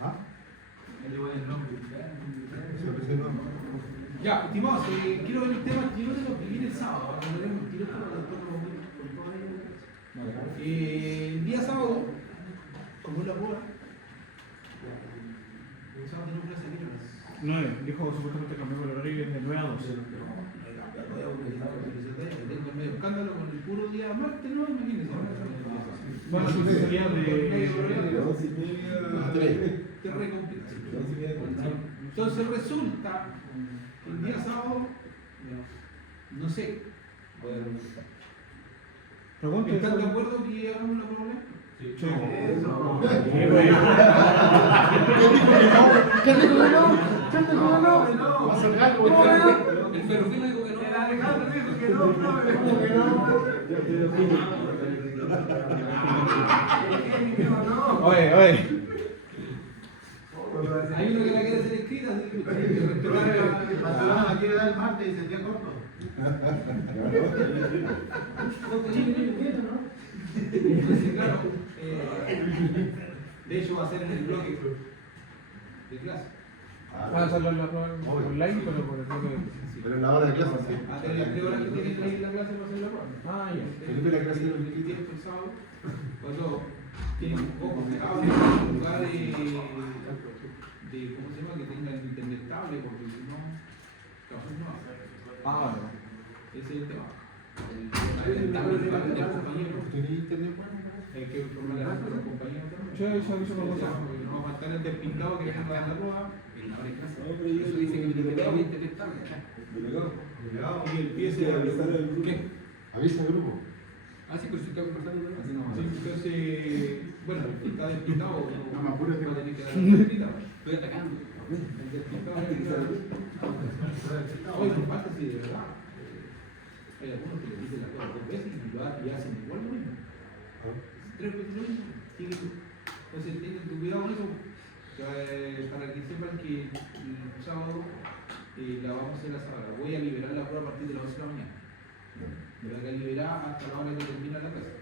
¿Ah? Ya, estimados, quiero ver el tema, yo de lo que viene el sábado, para que un tiro con el día sábado, como es la prueba, el sábado tenemos clase aquí a las 9, dijo supuestamente cambió el horario de 9 a 2. tengo medio escándalo con el puro día martes, ¿no? Imagínense. Bueno, sí, sería de 2:30 a 3. Te recomplicas. Entonces resulta que el día sábado, no sé, Pregunta. ¿están de acuerdo que hagamos la prueba? Sí. ¿Qué dijo que no? ¿Qué dijo que no? ¿Va a ser algo? El Ferrufino dijo que no. El Alejandro dijo que no, Oye. Hay uno que la quiere hacer escrita, así que tiene que respetar la quiere dar el martes y se queda corto. Entonces, claro, de hecho va a ser en el bloque de clase. Ah, esa es la prueba online, pero por el bloque. Pero en la hora de clase, sí. A tener las 3 horas que tienen que ir la clase para hacer la prueba. Ah, ya. Felipe, la clase el tiempo el sábado, cuando tienen un poco de un lugar de ¿cómo se llama? Que tenga el internet estable, porque si no, trabajas no. Ah, no. Ese es el tema. El compañero. ¿Tenía internet bueno? Hay que formar a los compañeros también. Sí, eso aviso con Porque vosotros. no vamos a estar despintados que vengan a dar la prueba. En la hora de clase. Eso dice que el internet está bien. Y empiece a ¿Qué? Avisa al grupo. Ah, sí, pero si está conversando. Así nomás. Sí, entonces, bueno, el que está despintado No me apures, va a tener que dar la despintado. Estoy atacando. El despintado es el que está. Oye, comparte si de verdad. Hay algunos que le dicen la cosa 2 veces y hacen igual lo mismo. 3 veces lo mismo. Entonces tengan cuidado con eso. Para que sepan que el sábado la vamos a hacer a sábado. Voy a liberar la prueba a partir de las 11 de la mañana. Me voy a liberar hasta la hora que termina la clase.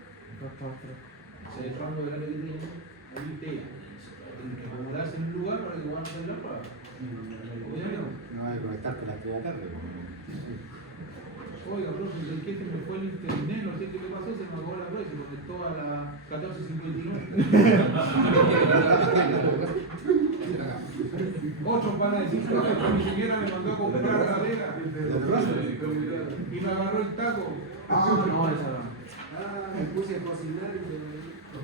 Se le traen los horarios que tienen. Ahí ustedes tienen que acomodarse en un lugar para que puedan hacer la prueba. Obviamente. No hay que conectarte a las 3 de la tarde. Oiga, profe, el jefe me fue el internet, no sé qué le pasó, se me acabó la prueba y se conectó a las 14:59. Otros van a decir, profe, que mi señora me mandó a comprar a la vega y me agarró el taco. Ah, no, esa no. Me puse a cocinar y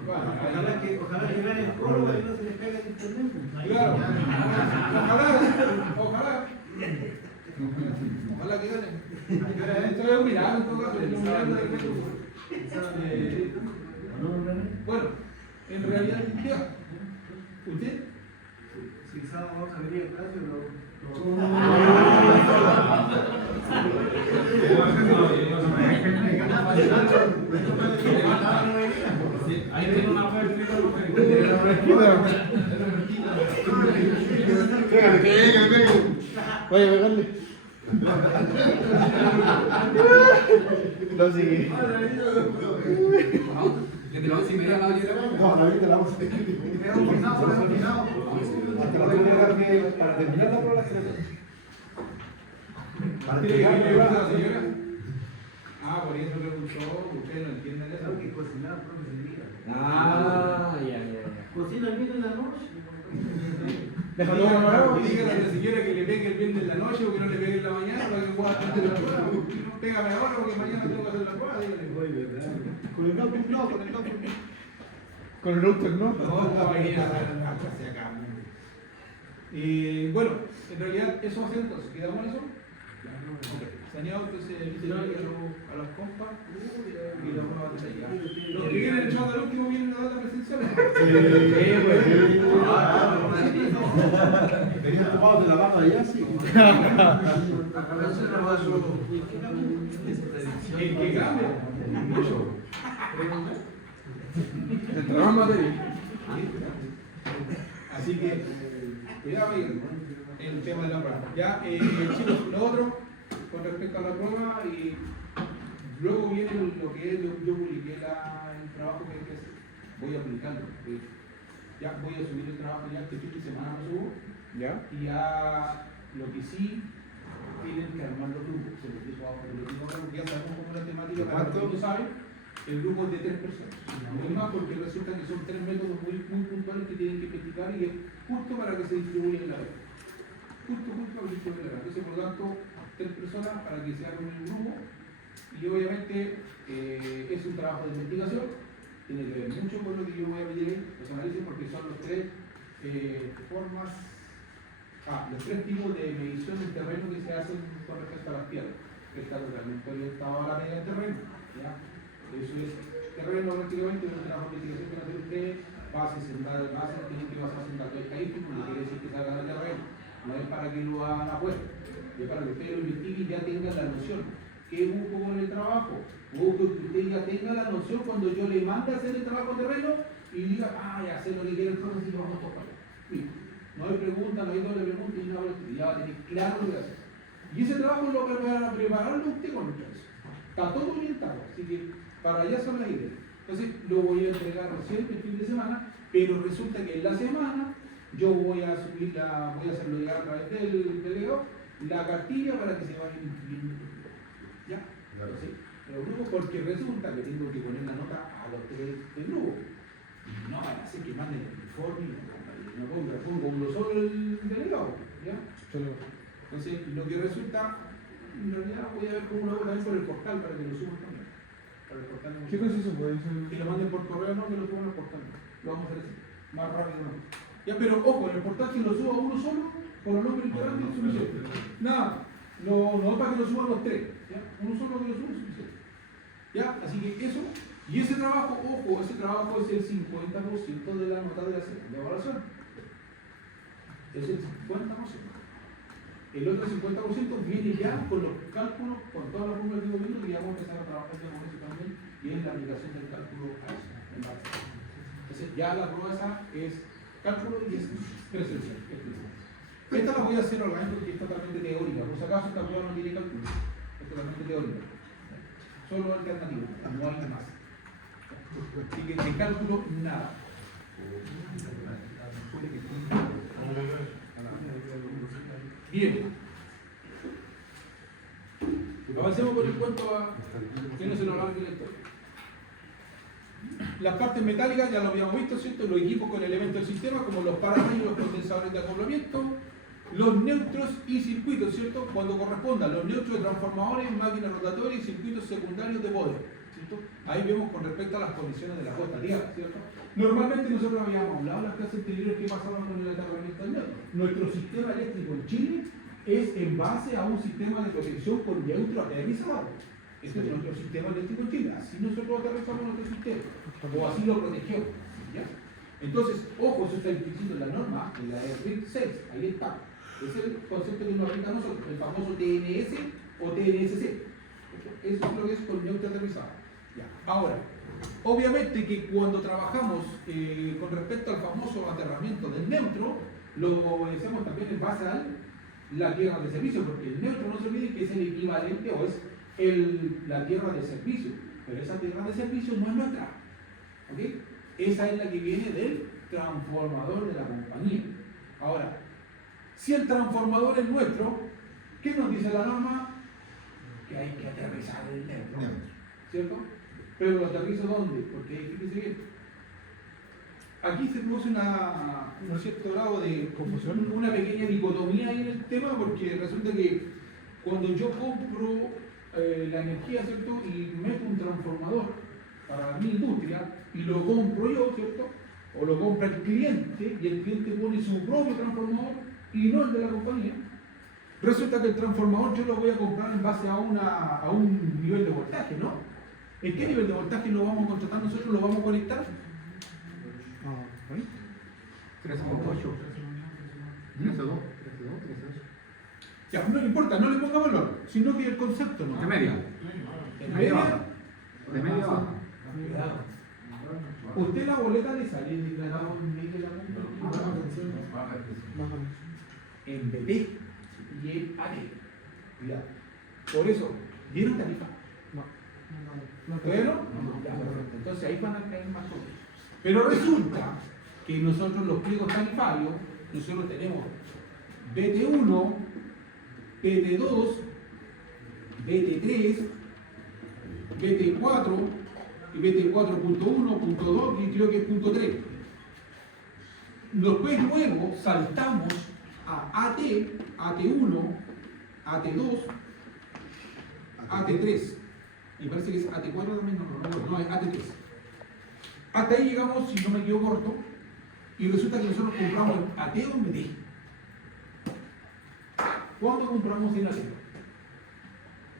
Bueno, ojalá que vean el coro y no se les caiga el internet. claro, ojalá que ganen. Esto es un milagro, en todo caso, es un milagro de repente. Bueno, en realidad, ¿usted? Si el sábado vamos a venir a clase, Ahí tiene una fuerte. Oye, pegarle. No sigue. Desde las 11:30 a la hora. No, la vida la vamos a hacer. Para terminar la prueba, para ¿Tiene que terminar venir la la prueba. señora? Ah, por eso preguntó, ustedes no entienden eso. Tengo que cocinar, profe, ese día. Ah, ya. Cocina el viernes en la noche. Déjalo bueno, Y dígale a la señora que le pegue el viernes en la noche o que no le pegue en la mañana para que pueda hacer la prueba. Pégame ahora porque mañana tengo que hacer la prueba, dígale. Con el notebook no, con el notebook no. Con el router, ¿no? No, va a ir a la clase acá. Bueno, en realidad eso va a ser entonces. ¿Quedamos en eso? Saneado, entonces dice a los compas y la prueba de ahí. Los que vienen echando al último vienen a la data presencial. Tenías tomado de la barra allá, sí. El que gane, mucho. Entre más materia. Así que, cuidado ahí, el tema de la prueba. Ya, chicos, lo otro, con respecto a la prueba, y luego viene lo que es, yo publiqué el trabajo que hay que hacer. voy a aplicarlo. De hecho. Ya voy a subir el trabajo ya este fin de semana lo subo. ¿Ya? Y ya lo que sí tienen que armar los grupos. Se los dijo ahora, pero digo ahora porque ya sabemos cómo es la temática, para los que no saben, el grupo es de 3 personas. No es más porque resulta que son 3 métodos muy puntuales que tienen que practicar y es justo para que se distribuyan la red. Justo para que se distribuyan la red. Entonces, por lo tanto, 3 personas para que se hagan un grupo y obviamente es un trabajo de investigación. Tiene que ver mucho con lo que yo voy a pedir, los análisis, porque son los 3 formas. Los 3 tipos de medición del terreno que se hacen con respecto a las tierras. Está totalmente orientado a la medida del terreno. ¿Ya? Eso es terreno prácticamente, es una investigación que hace usted, bases en datos, tienen que basarse en datos estadísticos, lo que quiere decir que salgan al terreno. No es para que lo hagan afuera, es para que usted lo investigue y ya tenga la noción. ¿Qué busco con el trabajo? Busco que usted ya tenga la noción cuando yo le mande a hacer el trabajo de terreno y diga, ya sé lo que quiere el proceso y vamos todos para allá. Listo. No hay pregunta, no hay doble pregunta y nada, ya va a tener claro lo que hacer. Y ese trabajo lo va a prepararlo usted con el proceso. Está todo orientado, así que para allá son las ideas. Entonces lo voy a entregar recién el fin de semana, pero resulta que en la semana yo voy a subir voy a hacerlo llegar a través del delegado, la cartilla para que se vayan inscribiendo. ¿Ya? Entonces, los grupos, porque resulta que tengo que poner la nota a los 3 del grupo. Y no van a hacer que manden el uniforme y no pongo uno solo el delegado. ¿Ya? Entonces, lo que resulta, en realidad voy a ver cómo lo hago también por el portal para que lo suban también. Para el portal ¿Qué proceso puede ser? que lo manden por correo, no, que lo suban al portal. Lo vamos a hacer así, más rápido. ¿No? Ya, pero ojo, en el portal que lo suba uno solo, con los nombres literales es suficiente. Nada, no para que lo suban los 3. ¿Ya? Uno solo que lo suba es suficiente. ¿Ya? Así que eso, y ese trabajo, ojo, ese trabajo es el 50% de la nota de la segunda evaluación. Es el 50%. El otro 50% viene ya con los cálculos, con todas las fórmulas de gobierno, y ya vamos a empezar a trabajar ya con eso también, y es la aplicación del cálculo a eso, en base. Entonces, ya la prueba esa es cálculo y es presencial. Esta la voy a hacer online porque es totalmente teórica. Por si acaso, esta prueba no tiene cálculo, es totalmente teórica. Solo alternativa, no hay más. Así que de cálculo, nada. Bien. Avancemos por el cuento que no se nos alargue la historia. Las partes metálicas ya lo habíamos visto, ¿cierto? Los equipos con elementos del sistema, como los pararrayos, los condensadores de acoplamiento, los neutros y circuitos, ¿cierto? Cuando correspondan, los neutros de transformadores, máquinas rotatorias y circuitos secundarios de poder, ¿cierto? Ahí vemos con respecto a las condiciones de la puesta a tierra, ¿cierto? Normalmente nosotros habíamos hablado en las clases anteriores que pasaban con el aterramiento del neutro. Nuestro sistema eléctrico en Chile es en base a un sistema de protección con neutro aterrizado. Este es nuestro sistema eléctrico en Chile. Así nosotros aterrizamos nuestro sistema. O así lo protegió. ¿Ya? Entonces, ojo, eso está implícito en la norma, en la RIC 6. Ahí está. Es el concepto que nos aplica a nosotros, el famoso TNS o TNSC. Eso es lo que es con neutro aterrizado. Ya. Ahora, obviamente que cuando trabajamos con respecto al famoso aterramiento del neutro, lo hacemos también en base a la tierra de servicio, porque el neutro no se olvide que es el equivalente o es la tierra de servicio, pero esa tierra de servicio no es nuestra. ¿Okay? Esa es la que viene del transformador de la compañía. Ahora, si el transformador es nuestro, ¿qué nos dice la norma? Que hay que aterrizar el neutro, ¿cierto? Pero lo aterrizo ¿dónde? Porque ahí fíjese bien. Aquí se produce un cierto grado de confusión, una pequeña dicotomía ahí en el tema, porque resulta que cuando yo compro la energía, ¿cierto? Y meto un transformador para mi industria y lo compro yo, ¿cierto? O lo compra el cliente y el cliente pone su propio transformador y no el de la compañía. Resulta que el transformador yo lo voy a comprar en base a un nivel de voltaje, ¿no? ¿En qué nivel de voltaje lo vamos a contratar nosotros? ¿Lo vamos a conectar? 13.8. 13.2. Ya, no le importa, no le ponga valor, sino que el concepto, ¿no? De media. En media, De media baja. usted la boleta le sale declarado en medio de la moneda. En BT y en AT. Cuidado. Por eso, ¿vieron tarifa? No. ¿Pero? Ya, perfecto. Entonces ahí van a caer más o menos. Pero resulta que nosotros los pliegos tarifarios, nosotros tenemos BT1, BT2, BT3, BT4 y BT4.1, punto 2 y creo que es punto 3. Después luego saltamos a AT, AT1, AT2, AT3. Me parece que es AT4 también, no, es AT3. Hasta ahí llegamos, si no me quedo corto, y resulta que nosotros compramos en AT o en BT. ¿Cuándo compramos en AT?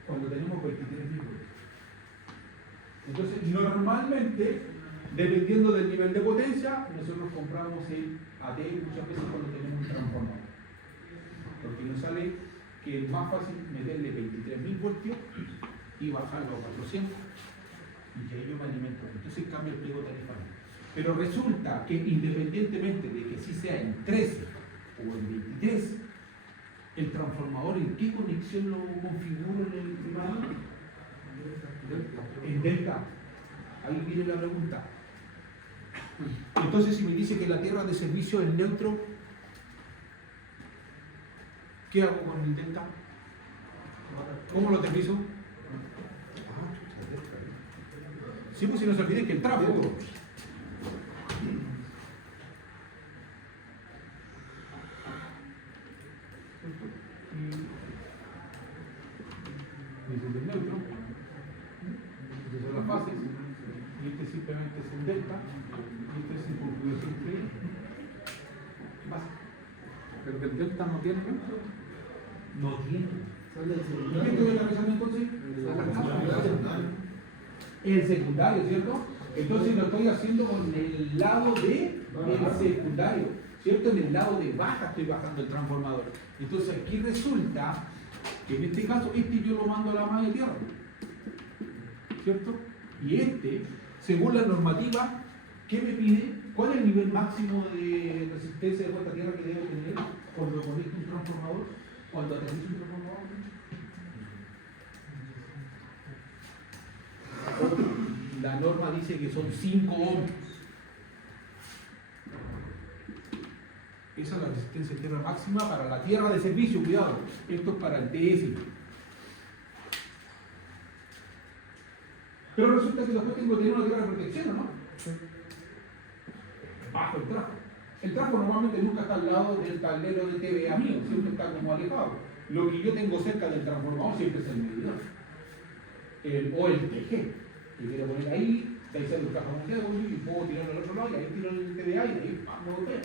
Cuando tenemos 23 mil. Entonces, normalmente, dependiendo del nivel de potencia, nosotros compramos en AT muchas veces cuando tenemos un transformador. Porque nos sale que es más fácil meterle 23.000 voltios y bajarlo a 400 y que ello me alimenta. Entonces cambia el pliego tarifario. Pero resulta que independientemente de que si sea en 13 o en 23, el transformador, ¿en qué conexión lo configuro en el primario? En delta. Ahí viene la pregunta. Entonces, si me dice que la tierra de servicio es neutro, ¿qué hago con el delta? ¿Cómo lo aterrizo? Sí, pues si no se olviden que el tráfico. Este es el neutro. Estas son las fases. Y este simplemente es el delta. Y este es el configuración play. ¿Qué pasa? Pero que el delta no tiene neutro. No tiene. Sale el ¿Y qué celular. estoy analizando entonces? El secundario, ¿cierto? Entonces lo estoy haciendo con el lado de el secundario, ¿cierto? En el lado de baja estoy bajando el transformador. Entonces aquí resulta que en este caso yo lo mando a la madre tierra, ¿cierto? Y según la normativa, ¿qué me pide? ¿Cuál es el nivel máximo de resistencia de puesta a tierra que debo tener cuando conecto un transformador? Cuando aterrizo un transformador. La norma dice que son 5 ohms. Esa es la resistencia de tierra máxima para la tierra de servicio, cuidado. Esto es para el TS. Pero resulta que después tengo que tener una tierra de protección, ¿no? Bajo el trajo. El trajo normalmente nunca está al lado del tablero de TVA mío, siempre está como alejado. Lo que yo tengo cerca del transformador siempre es el medidor. O el TG. Que quiero poner ahí, de ahí sale el trajo mundial y puedo tirarlo al otro lado y ahí tiro el TVA y de ahí vamos a ver.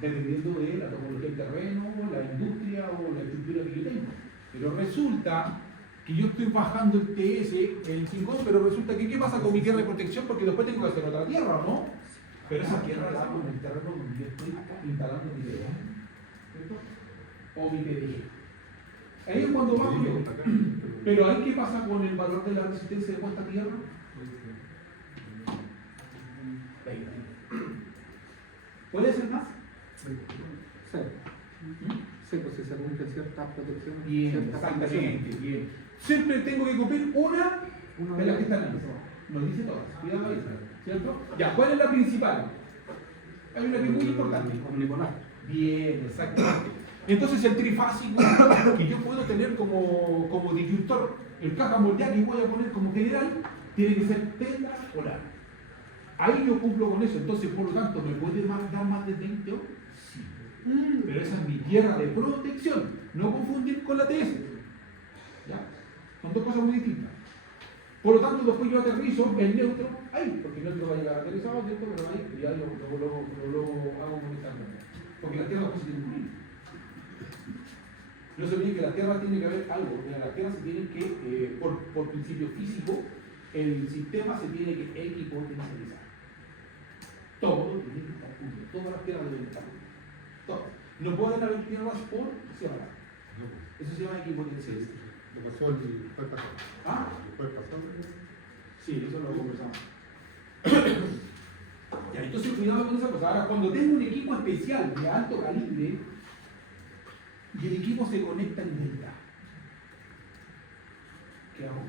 Dependiendo de la topología del terreno, la industria o la estructura que yo tengo. Pero resulta que yo estoy bajando el TS en 5, pero resulta que ¿qué pasa con mi tierra de protección? Porque después tengo que hacer otra tierra, ¿no? Pero esa tierra la hago en el terreno donde yo estoy instalando mi TVA, ¿cierto? O mi TDG. Ahí es cuando bajo yo. Pero ahí ¿qué pasa con el valor de la resistencia de puesta a tierra? 20. ¿Puede ser más? Cero. Sí, pues si se cumple ciertas protecciones. Bien, ciertas condiciones. exactamente, bien. Siempre tengo que cumplir una Una de las que están ahí. Nos dice todas. Cuidado ahí, ¿cierto? Ya, ¿cuál es la principal? Hay una que es muy importante. Omnipolar. Bien, exactamente. Entonces el trifásico que yo puedo tener como disyuntor, el caja moldeada que voy a poner como general, tiene que ser tetapolar. Ahí yo cumplo con eso. Entonces, por lo tanto, ¿me puede dar más de 20 ohms? Sí. Pero esa es mi tierra de protección. No confundir con la TS. ¿Ya? Son dos cosas muy distintas. Por lo tanto, después yo aterrizo el neutro ahí, porque el neutro va a llegar aterrizado, ¿cierto? Pero ahí ya lo hago con esta norma. Porque la tierra después se tiene que unir. No se olviden que la tierra tiene que haber algo. Porque la tierra se tiene que, por principio físico, el sistema se tiene que equipotencializar. Todo tiene que estar junto. Todas las tierras deben estar juntas. Todas. No pueden haber tierras por separado. Eso se llama equipotencialización. Lo pasó el jueves pasado. ¿Ah? El jueves pasado. Sí, eso lo conversamos. Ya, entonces cuidado con esa cosa. Ahora, cuando tengo un equipo especial de alto calibre y el equipo se conecta en delta, ¿qué hago?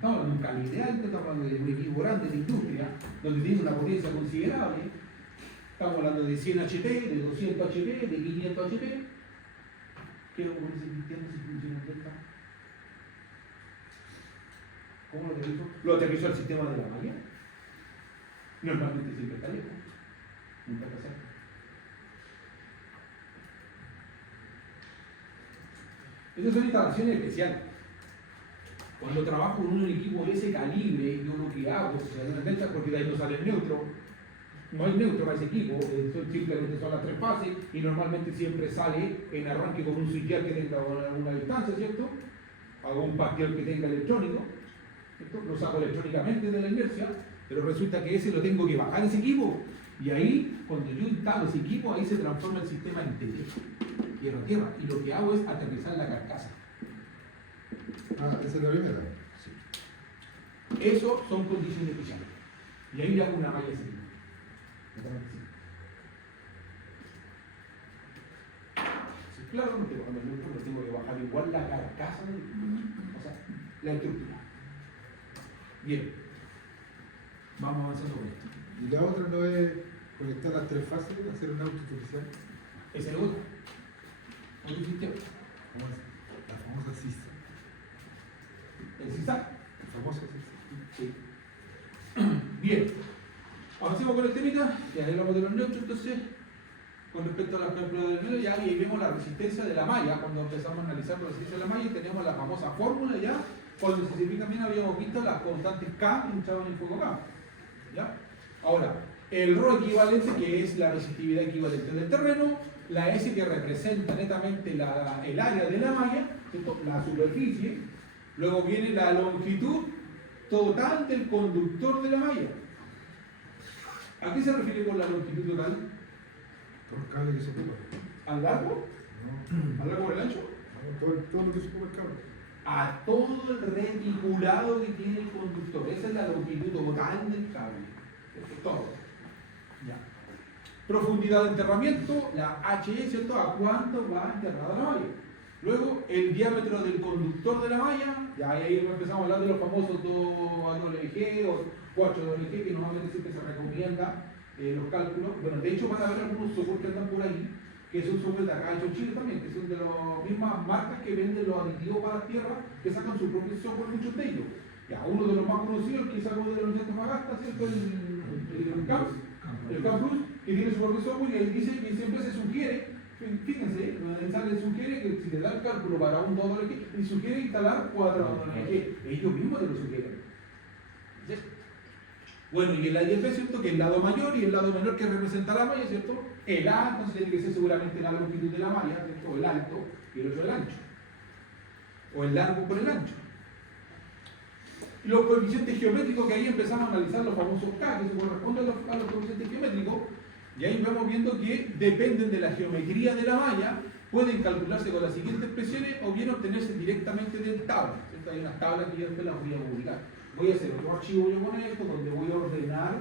Estamos hablando de un calibre alto, estamos hablando de un equipo grande de industria, donde tiene una potencia considerable. Estamos hablando de 100 HP, de 200 HP, de 500 HP. ¿Qué hago con ese sistema si funciona en Delta? ¿Cómo lo aterrizo? Lo aterrizo al sistema de la malla. Normalmente siempre está lejos. Nunca está cerca. Estas son instalaciones especiales. Cuando trabajo en un equipo de ese calibre, yo lo que hago, si hay una Delta, porque de ahí no sale el neutro, no hay neutro para ese equipo, simplemente son las 3 fases y normalmente siempre sale en arranque con un switchgear que tenga una distancia, ¿cierto? Hago un pastel que tenga electrónico, ¿cierto? Lo saco electrónicamente de la inercia, pero resulta que ese lo tengo que bajar ese equipo. Y ahí, cuando yo instalo ese equipo, ahí se transforma el sistema en tierra-tierra. Y lo que hago es aterrizar la carcasa. Ah, esa es la primera. Eso son condiciones especiales. Y ahí le hago una malla así. Sí, claro, no tengo que cambiar mucho, pero tengo que bajar igual la carcasa, o sea, la estructura. Bien, vamos avanzando con esto. Y la otra no es conectar las 3 fases, hacer un auto artificial. Ese es el otro. Otro sistema. ¿Cómo es? La famosa CISA. El CISAC. La famosa CISA. Sí. Bien. Avancemos con el temita. Ya hablamos de los neutros, entonces, con respecto a las cálculos del medio, ya ahí vemos la resistencia de la malla. Cuando empezamos a analizar la resistencia de la malla, tenemos la famosa fórmula ya. Cuando específicamente habíamos visto las constantes K entraban en el fuego K. ¿Ya? Ahora, el ρ equivalente, que es la resistividad equivalente del terreno, la S que representa netamente el área de la malla, ¿cierto? La superficie, luego viene la longitud total del conductor de la malla. ¿A qué se refiere con la longitud total? Todo el cable que se ocupa. ¿Al largo? No. ¿Al largo o al ancho? Todo lo que se ocupa el cable. A todo el reticulado que tiene el conductor. Esa es la longitud total del cable. Eso es todo. Ya. Profundidad de enterramiento, la HE, ¿cierto? ¿A cuánto va enterrada la malla? Luego, el diámetro del conductor de la malla, ya ahí empezamos a hablar de los famosos 2WG o 4WG, que normalmente siempre se recomienda los cálculos. Bueno, de hecho van a haber algunos software que andan por ahí, que son software de acá en Chile también, que son de las mismas marcas que venden los aditivos para la tierra, que sacan su propio software, muchos de ellos. Ya, uno de los más conocidos, que sacó de la Universidad de Antofagasta, ¿cierto? El Campus, que tiene su propio software, y él dice que siempre se sugiere, fíjense, le sugiere que si te da el cálculo para un 2WG, y sugiere instalar 4WG. Ellos mismos te lo sugieren. ¿Sí? Bueno, y el A y el B, ¿cierto? Que el lado mayor y el lado menor que representa la malla, ¿cierto? El A, entonces tiene que ser seguramente la longitud de la malla, ¿cierto? El alto, y el otro el ancho. O el largo por el ancho. Y los coeficientes geométricos, que ahí empezamos a analizar los famosos K, que se corresponden a los coeficientes geométricos, y ahí vamos viendo que dependen de la geometría de la malla, pueden calcularse con las siguientes expresiones o bien obtenerse directamente de tablas. Hay unas tablas que yo después las voy a publicar. Voy a hacer otro archivo yo con esto, donde voy a ordenar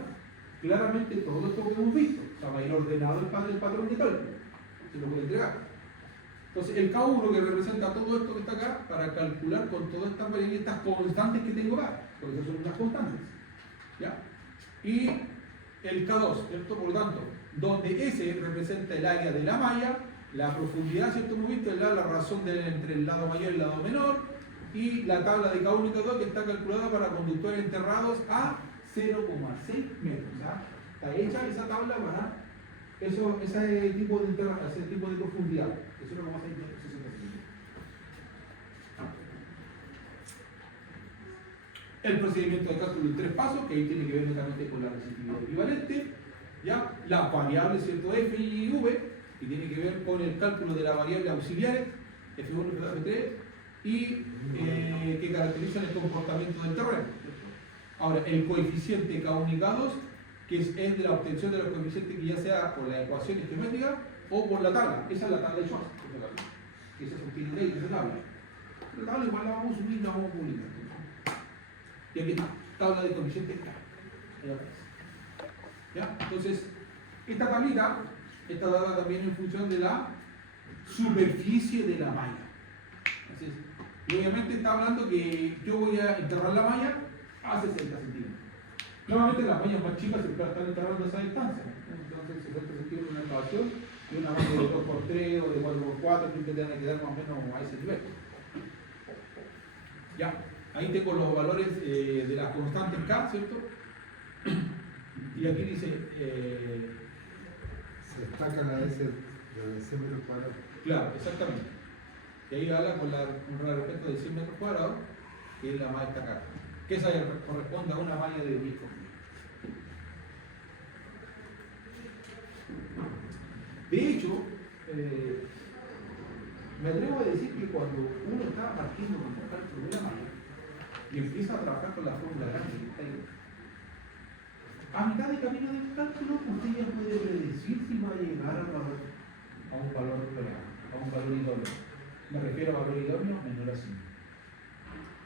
claramente todo esto que hemos visto. O sea, va a ir ordenado el patrón de cálculo. Se lo voy a entregar. Entonces, el K1 que representa todo esto que está acá, para calcular con todas estas variables, estas constantes que tengo acá, porque estas son unas constantes. ¿Ya? Y el K2, ¿cierto? Por lo tanto, donde S representa el área de la malla, la profundidad, ¿cierto? Hemos visto la razón entre el lado mayor y el lado menor, y la tabla de K1 y K2 que está calculada para conductores enterrados a 0,6 metros. ¿Ya? Está hecha esa tabla para ese tipo de profundidad. 0,6 metros, 60 centímetros. El procedimiento de cálculo en 3 pasos, que ahí tiene que ver netamente con la resistividad equivalente, ¿ya? Las variables, ¿cierto? F y V, que tiene que ver con el cálculo de las variables auxiliares, F1, F2, F3, y que caracterizan el comportamiento del terreno. Ahora, el coeficiente K1 y K2, que es de la obtención de los coeficientes, que ya sea por las ecuaciones geométricas o por la tabla. Esa es la tabla de Schwarz, que se obtiene de ahí, esa tabla. La tabla igual la vamos a subir y la vamos a publicar. Y aquí está, tabla de coeficientes K. ¿Ya? Entonces, esta tablita está dada también en función de la superficie de la malla. Así es. Y obviamente está hablando que yo voy a enterrar la malla a 60 centímetros. Normalmente las mallas más chicas siempre están enterrando a esa distancia. Entonces 60 centímetros es una excavación y una malla de 2x3 o de 4x4 siempre te van a quedar más o menos a ese nivel. Ya, ahí tengo los valores de las constantes K, ¿cierto? Y aquí dice, Se destaca la de 100 metros cuadrados. claro, exactamente. Y ahí habla con respecto de 100 metros cuadrados, que es la más destacada. Que esa corresponde a una malla de 10 metros. De hecho, me atrevo a decir que cuando uno está partiendo con un cálculo de la malla y empieza a trabajar con la fórmula grande que está ahí, a mitad de camino del cálculo, usted ya puede predecir si va a llegar a un valor real, a un valor idóneo. Me refiero a valor idóneo menor a 5.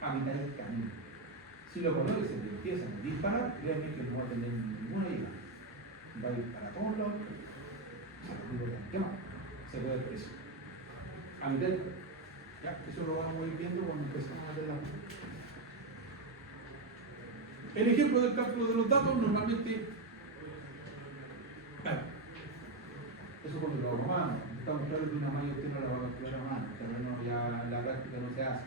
A mitad del camino. Si los valores se empiezan a disparar, créanme que no va a tener ninguna llegada. Va a ir para todos lados. ¿Qué más? Se puede el precio. A mitad del camino. Ya, eso lo vamos a ir viendo cuando empezamos a hacer la mano. El ejemplo del cálculo de los datos normalmente, bueno, eso cuando lo hago a mano, estamos claros que una malla usted no la va a calcular a mano, terreno ya en la práctica no se hace,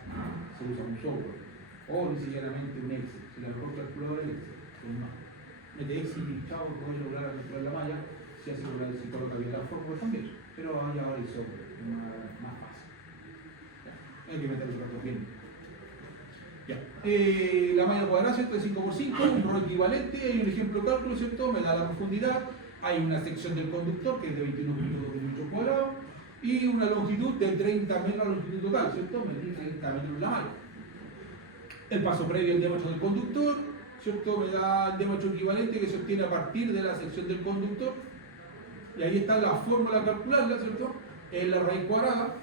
se usa un software, o ni siquiera un Excel, si la mejor calculadora es Excel, pues no. Mete Excel y chavo, puede lograr calcular la malla, si coloca bien la fórmula también, pero vaya ahora el software, es más fácil. Ya, hay que meter los datos bien. Ya. La malla cuadrada, ¿cierto? Es 5x5, un rho equivalente, hay un ejemplo de cálculo, ¿cierto? Me da la profundidad, hay una sección del conductor que es de 21 metros cuadrados y una longitud de 30 metros, la longitud total, ¿cierto? Medí 30 metros la malla. El paso previo al diámetro del conductor, ¿cierto? Me da el diámetro equivalente que se obtiene a partir de la sección del conductor y ahí está la fórmula a calcularla, ¿cierto? Es la raíz cuadrada.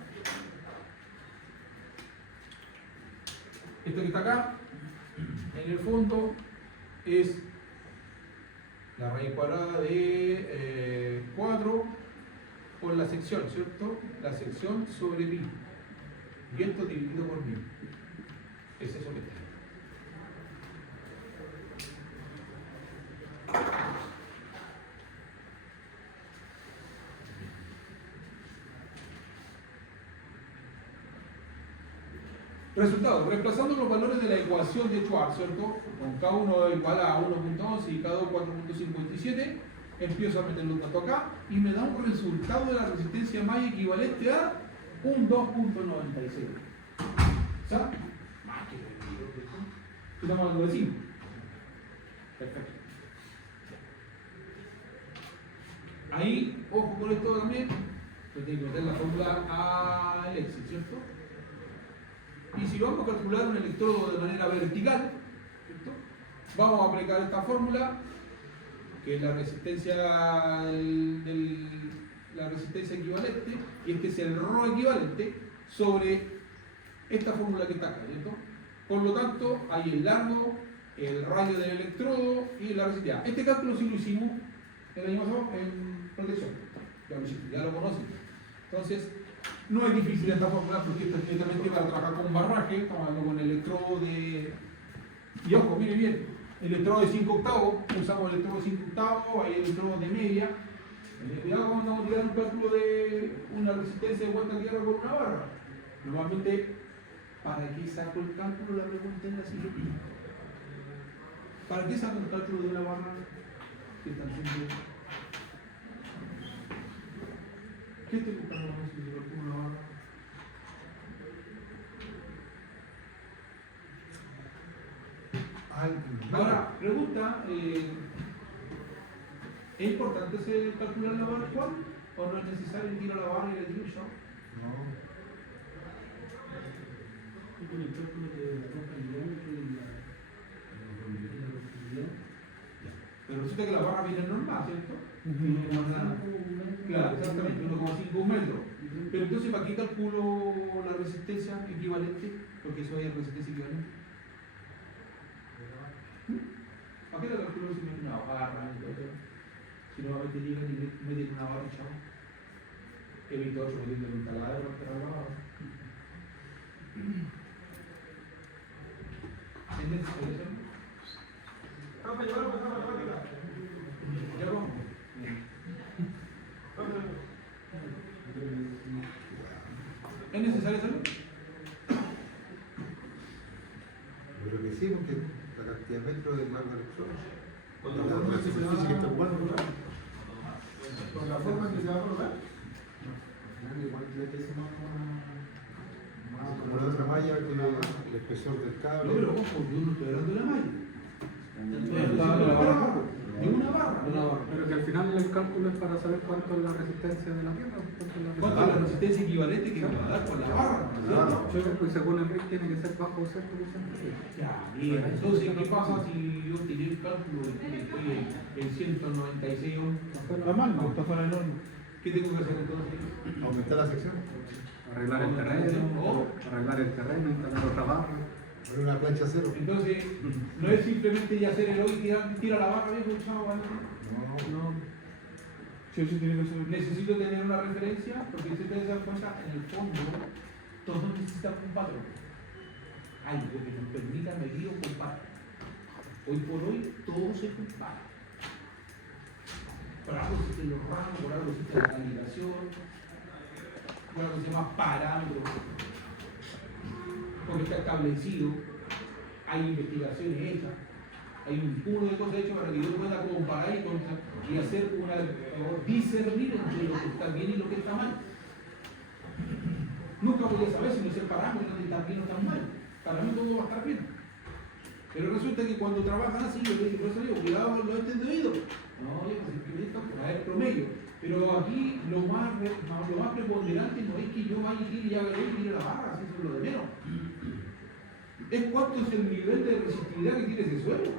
Esto que está acá, en el fondo, es la raíz cuadrada de 4 por la sección, ¿cierto? La sección sobre pi. Y esto dividido por pi. Es eso que está. Resultado, reemplazando los valores de la ecuación de Schwarz, ¿cierto? Con K1 igual a 1.11 y K2 4.57, empiezo a meter los datos acá y me da un resultado de la resistencia malla equivalente a un 2.96. O sea, más que estamos hablando de 5. Perfecto. Ahí, ojo con esto también, que tiene que meter la fórmula a Alexis, ¿cierto? Y si vamos a calcular un electrodo de manera vertical, ¿cierto? Vamos a aplicar esta fórmula, que es la resistencia la resistencia equivalente, y este es el ρ equivalente, sobre esta fórmula que está acá, ¿cierto? Por lo tanto, hay el largo, el radio del electrodo y la resistividad. Este cálculo sí lo hicimos el año pasado en protección, ya lo conocen. Entonces, no es difícil esta fórmula porque esto es netamente para trabajar con barraje, estamos hablando con electrodo de... Y ojo, miren bien, electrodo de 5 octavos, usamos electrodo de 5 octavos, hay electrodos de media. Cuidado cuando vamos a tirar un cálculo de una resistencia de vuelta a tierra con una barra. Normalmente, ¿para qué saco el cálculo? La pregunta es la siguiente. ¿Para qué saco el cálculo de una barra? ¿Qué tan simple? ¿Qué estoy buscando la música de una barra? Ahora, pregunta, ¿es importante calcular la barra actual? ¿O no es necesario tirar la barra y la tiro yo? No. Con el cálculo de la roca diámetro y la profundidad. Pero resulta que la barra viene normal, ¿cierto? Claro, Claro, exactamente, 1,5 metros. Pero entonces, ¿para qué calculo la resistencia equivalente? Porque eso es resistencia equivalente. ¿Para qué la calculo si no es una barra? Si no me digan y me digan una barra, chavo. Evito 8 metiendo un taladro para la barra. ¿Es necesario eso? Ya vamos. ¿Es necesario hacerlo? Yo creo que sí, porque la cantidad de metros de largo electrón. Cuando La la superficie que está jugando, ¿no? con la forma que se va a colocar. Igual tiene que ser más como la otra malla que el espesor del No, cable. pero ojo, yo no estoy hablando de la malla. Estoy hablando hablando de de la la barra. De una barra. Pero que al final el cálculo es para saber cuánto es la resistencia de la Tierra. ¿Cuánto es la resistencia equivalente que me va a dar con la barra? ¿Cierto? Pues según el RIC tiene que ser bajo cierto porcentaje. Ya, mira, entonces, ¿qué pasa si yo tiré el cálculo y estoy en 196 ohms? Está mal, no está fuera de norma. ¿Qué tengo que hacer entonces? Aumentar la sección. Arreglar el terreno, instalar otra barra. Poner una plancha cero. Entonces, no es simplemente ya hacer el hoy y tira la barra, viejo, chao, ¿vale? No. Sí, eso tiene que ser. Necesito tener una referencia, porque si ustedes se dan cuenta, en el fondo, todos necesitan un patrón. Algo que nos permita medir o comparar. Hoy por hoy, todo se compara. Por algo existen los rangos, por algo existe la calibración, por algo se llama parámetros, porque está establecido, hay investigaciones hechas, hay un cúmulo de cosas hechas para que yo pueda comparar y hacer o discernir entre lo que está bien y lo que está mal. Nunca voy a saber si no sé parámetros si está bien o está mal. Para mí todo va a estar bien. Pero resulta que cuando trabajan así, yo le digo, por eso digo, cuidado con los entes de oído. No, yo pues esto para el promedio. Pero aquí lo más preponderante no es que yo vaya y tire y haga y tire la barra, así es lo de menos. Es cuánto es el nivel de resistividad que tiene ese suelo.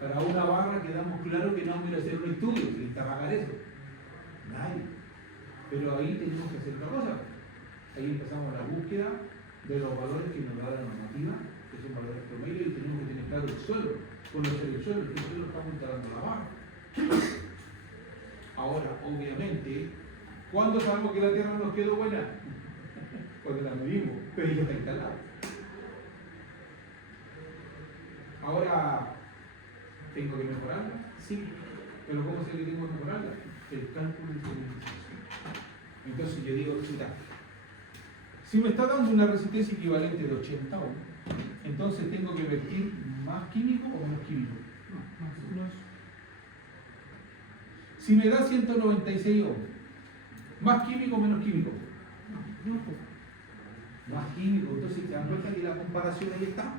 Para una barra quedamos claro que no vamos a ir a hacer un estudio sin trabajar eso. Nadie. Pero ahí tenemos que hacer otra cosa. Ahí empezamos la búsqueda de los valores que nos da la normativa, que son valores promedio, y tenemos que tener claro el suelo, conocer el suelo, que el suelo está instalando la barra. Ahora, obviamente, ¿cuándo sabemos que la tierra nos quedó buena? Cuando la medimos, pero ya está instalada. Ahora, ¿tengo que mejorarla? Sí, pero ¿cómo sé que tengo que mejorarla? El cálculo de polinización. Entonces yo digo, mira, si me está dando una resistencia equivalente de 80 ohms, entonces tengo que vertir más químico o menos químico. Si me da 196 ohms, más químico o menos químico. Más químico, entonces te das cuenta que la comparación ahí está.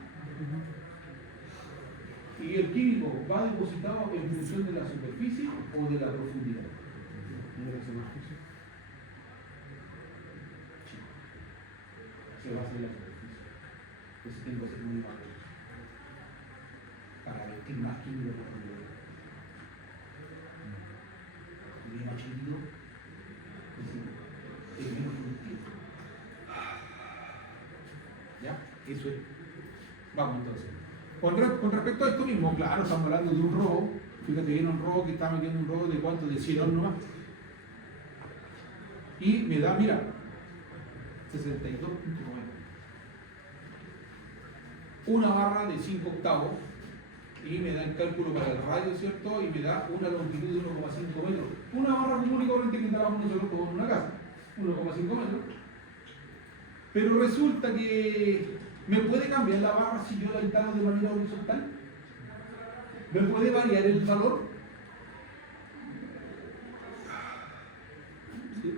Y el químico va depositado en función de la superficie o de la profundidad. Se va a hacer la superficie. Entonces tengo que ser muy bajo para vertir más químico en profundidad. Y bien más chiquito, es menos productivo. ¿Ya? Eso es. Vamos entonces. Con respecto a esto mismo, claro, estamos hablando de un robo. Fíjate, viene un robo que está metiendo un robo de cuánto, de 100 ohms nomás. Y me da, mira, 62.9. Una barra de 5 octavos. Y me da el cálculo para el radio, ¿cierto? Y me da una longitud de 1,5 metros. Una barra común y corriente que instalamos nosotros como en una casa. 1,5 metros. Pero resulta que ¿me puede cambiar la barra si yo la instalo de manera horizontal? ¿Me puede variar el valor? Sí.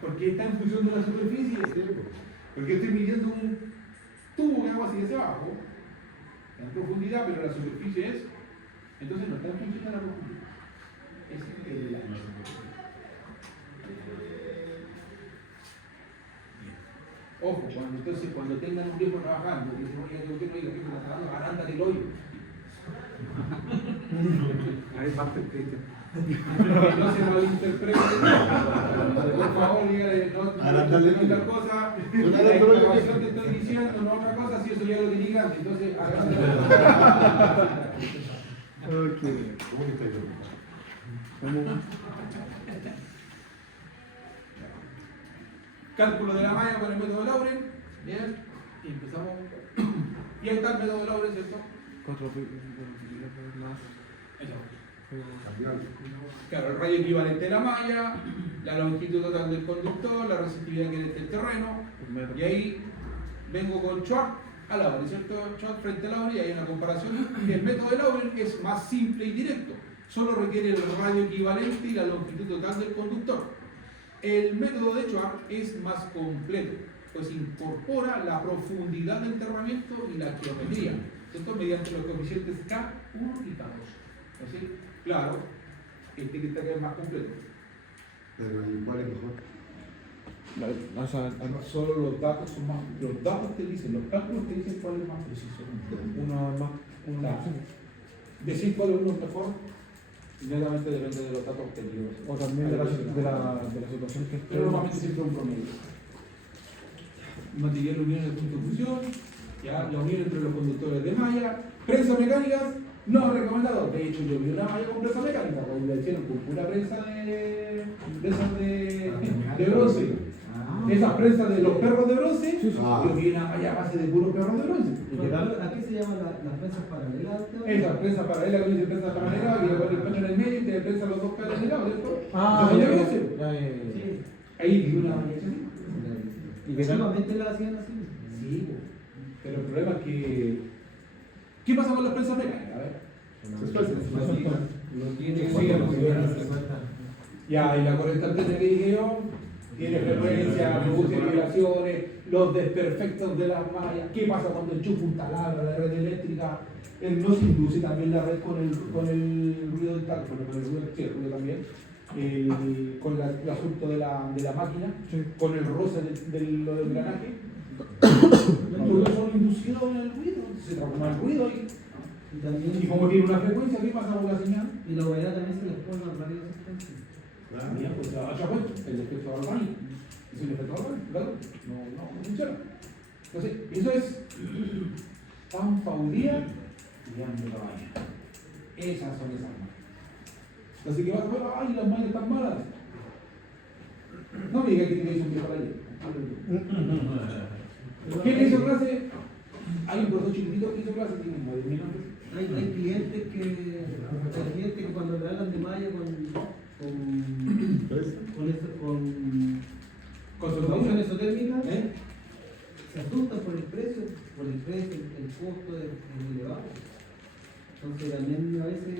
Porque está en función de la superficie. Porque estoy midiendo un tubo que hago así hacia abajo, en profundidad, pero la superficie es. Entonces no está en función de la profundidad. Es el ancho. Ojo, cuando tengan un tiempo trabajando, que se usted no diga que me está dando, arándate el hoyo. Ahí parte el Cristian. No se malinterprete. Por favor, dígale, no tal cosa. La información te estoy diciendo, no otra cosa, si eso ya lo tenía antes. Entonces, arándate. ¿Cómo que está yo? Cálculo de la malla con el método Lauren. Bien. Y empezamos Y ahí está el método de Lawrence, ¿cierto? 4 milímetros más. Eso. Cambiable. Claro, el radio equivalente de la malla, la longitud total del conductor, la resistividad que es del terreno, y ahí vengo con Schwartz a Lawrence, ¿cierto? Schwartz frente a Lawrence, y hay una comparación, y el método de Lawrence es más simple y directo, solo requiere el radio equivalente y la longitud total del conductor. El método de Schwartz es más completo, pues incorpora la profundidad de enterramiento y la geometría, ¿cierto? Mediante los coeficientes K1 y K2. ¿Así? Claro, este que está acá es más completo. Pero igual es mejor. O sea, Solo los datos son más, los datos te dicen, los cálculos te dicen cuál es más preciso. uno más. Claro. Decir cuál es uno mejor, inmediatamente depende de los datos obtenidos. O también de la situación que esté. Pero normalmente siempre un promedio. Material unión de punto de fusión, ya, la unión entre los conductores de malla, prensas mecánicas, no recomendado. De hecho, yo vi una malla con prensa mecánica, cuando la hicieron con pura prensa de esas de bronce. Esas prensas de los perros de bronce, yo vi una malla a base de puros perros de bronce. ¿A qué se llaman las prensas paralelas? Esa prensa paralela que dice prensa de esta manera, y después le ponen en el medio y te prensa los dos cables de lado, ¿cierto? Ah, ¿Eso ya, es ya, bronce? ya. Ahí vi una malla así. ¿Y qué tal? Solamente la hacían así. Sí, pero el problema es que. ¿Qué pasa con las prensas mecánicas? A ver. No tiene Ya, y la corriente alterna que dije yo, tiene frecuencia, reduce vibraciones, los desperfectos de las mallas. ¿Qué pasa cuando enchufa un taladro a la red eléctrica? No se induce también la red con el ruido del taladro, con el ruido, sí, el ruido también, con el asunto de la máquina, con el roce del engranaje. Todo eso inducido en el ruido, se transforma en ruido y como tiene una frecuencia, ¿qué pasa con la señal? Y la humedad también se les pone a radio asistencia. Mira, pues a otra cuenta, el efecto galvánico. Es un efecto galvánico, claro, no funciona. Entonces, eso es panfaudía y hambre de cabaña. Esas son esas mallas. Así que vas a ver, ay, las mallas están malas. No me digas que te hizo un viejo ayer. ¿Quién le hizo clase? Hay un profesor chiquitito que hizo clase, tiene como 10.000 años. Hay clientes que cuando le hablan de malla con solución esotérmica, se asustan por el precio, el costo es elevado. Entonces también a veces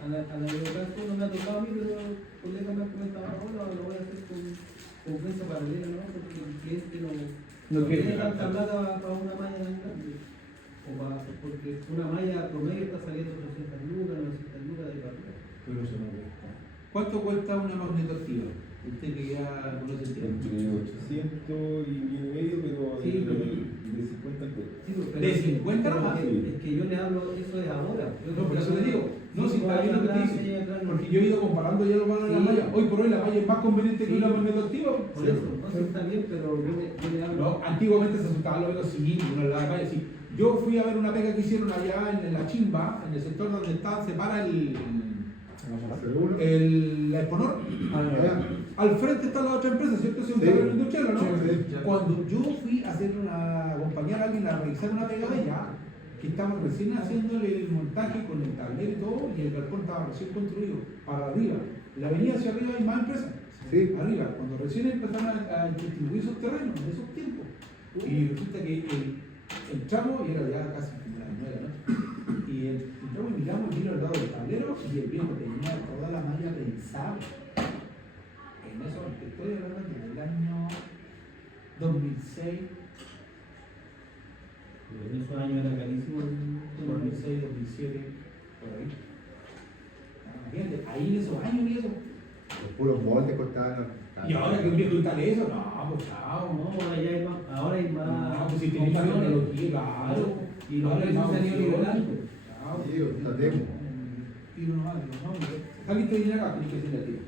a la educación no me ha tocado a mí, pero el colega me ha comentado, ahora lo voy a hacer con prensa paralela, ¿no? Porque el cliente no tiene tanta plata para una malla tan grande. Porque una malla promedio está saliendo 300 lucas, 900 lucas de factura. Pero eso no cuesta. ¿Cuánto cuesta una magnetoactiva? Usted que ya conoce el tema. Entre 800 y 1.500, pero Sí, de 50 pesos. Sí, pero ¿De 50 nomás? Es que yo le hablo, eso es ahora. No, por eso le digo, no, si está bien lo que te dice, porque yo he ido comparando ya los valores de la malla. Hoy por hoy la malla es más conveniente que una magnetoactiva. Por eso, no sé si está bien, pero yo le hablo. No, antiguamente se asustaban los vehículos, sí, una la malla, sí. Yo fui a ver una pega que hicieron allá en la Chimba, en el sector donde se para la Exponor. Al frente está la otra empresa, ¿cierto? Es un terreno industrial, ¿no? Cuando yo fui a hacer acompañar a alguien a realizar una pega allá, que estaban recién haciéndole el montaje con el tablero y todo, y el balcón estaba recién construido, para arriba. La avenida hacia arriba hay más empresas. Sí. Arriba, cuando recién empezaron a distribuir esos terrenos en esos tiempos. Y resulta que entramos y era ya casi como las 9 de la noche. Y entramos y miramos y vino al lado del tablero y el viejo tenía toda la malla pensada. En eso, te estoy hablando del año 2006. En esos años era carísimo. 2006, 2007, por ahí. Imagínate, ahí en esos años y eso. Los puros moldes costaban. Y ahora que un viejo instale eso, no, pues chao. No, ahora hay más. No, pues si tenés más tecnología, claro. Y los precios se han ido nivelando. Chao. Sí, está demo. Tiro nomás, saliste de acá, tienes que decirle a ti.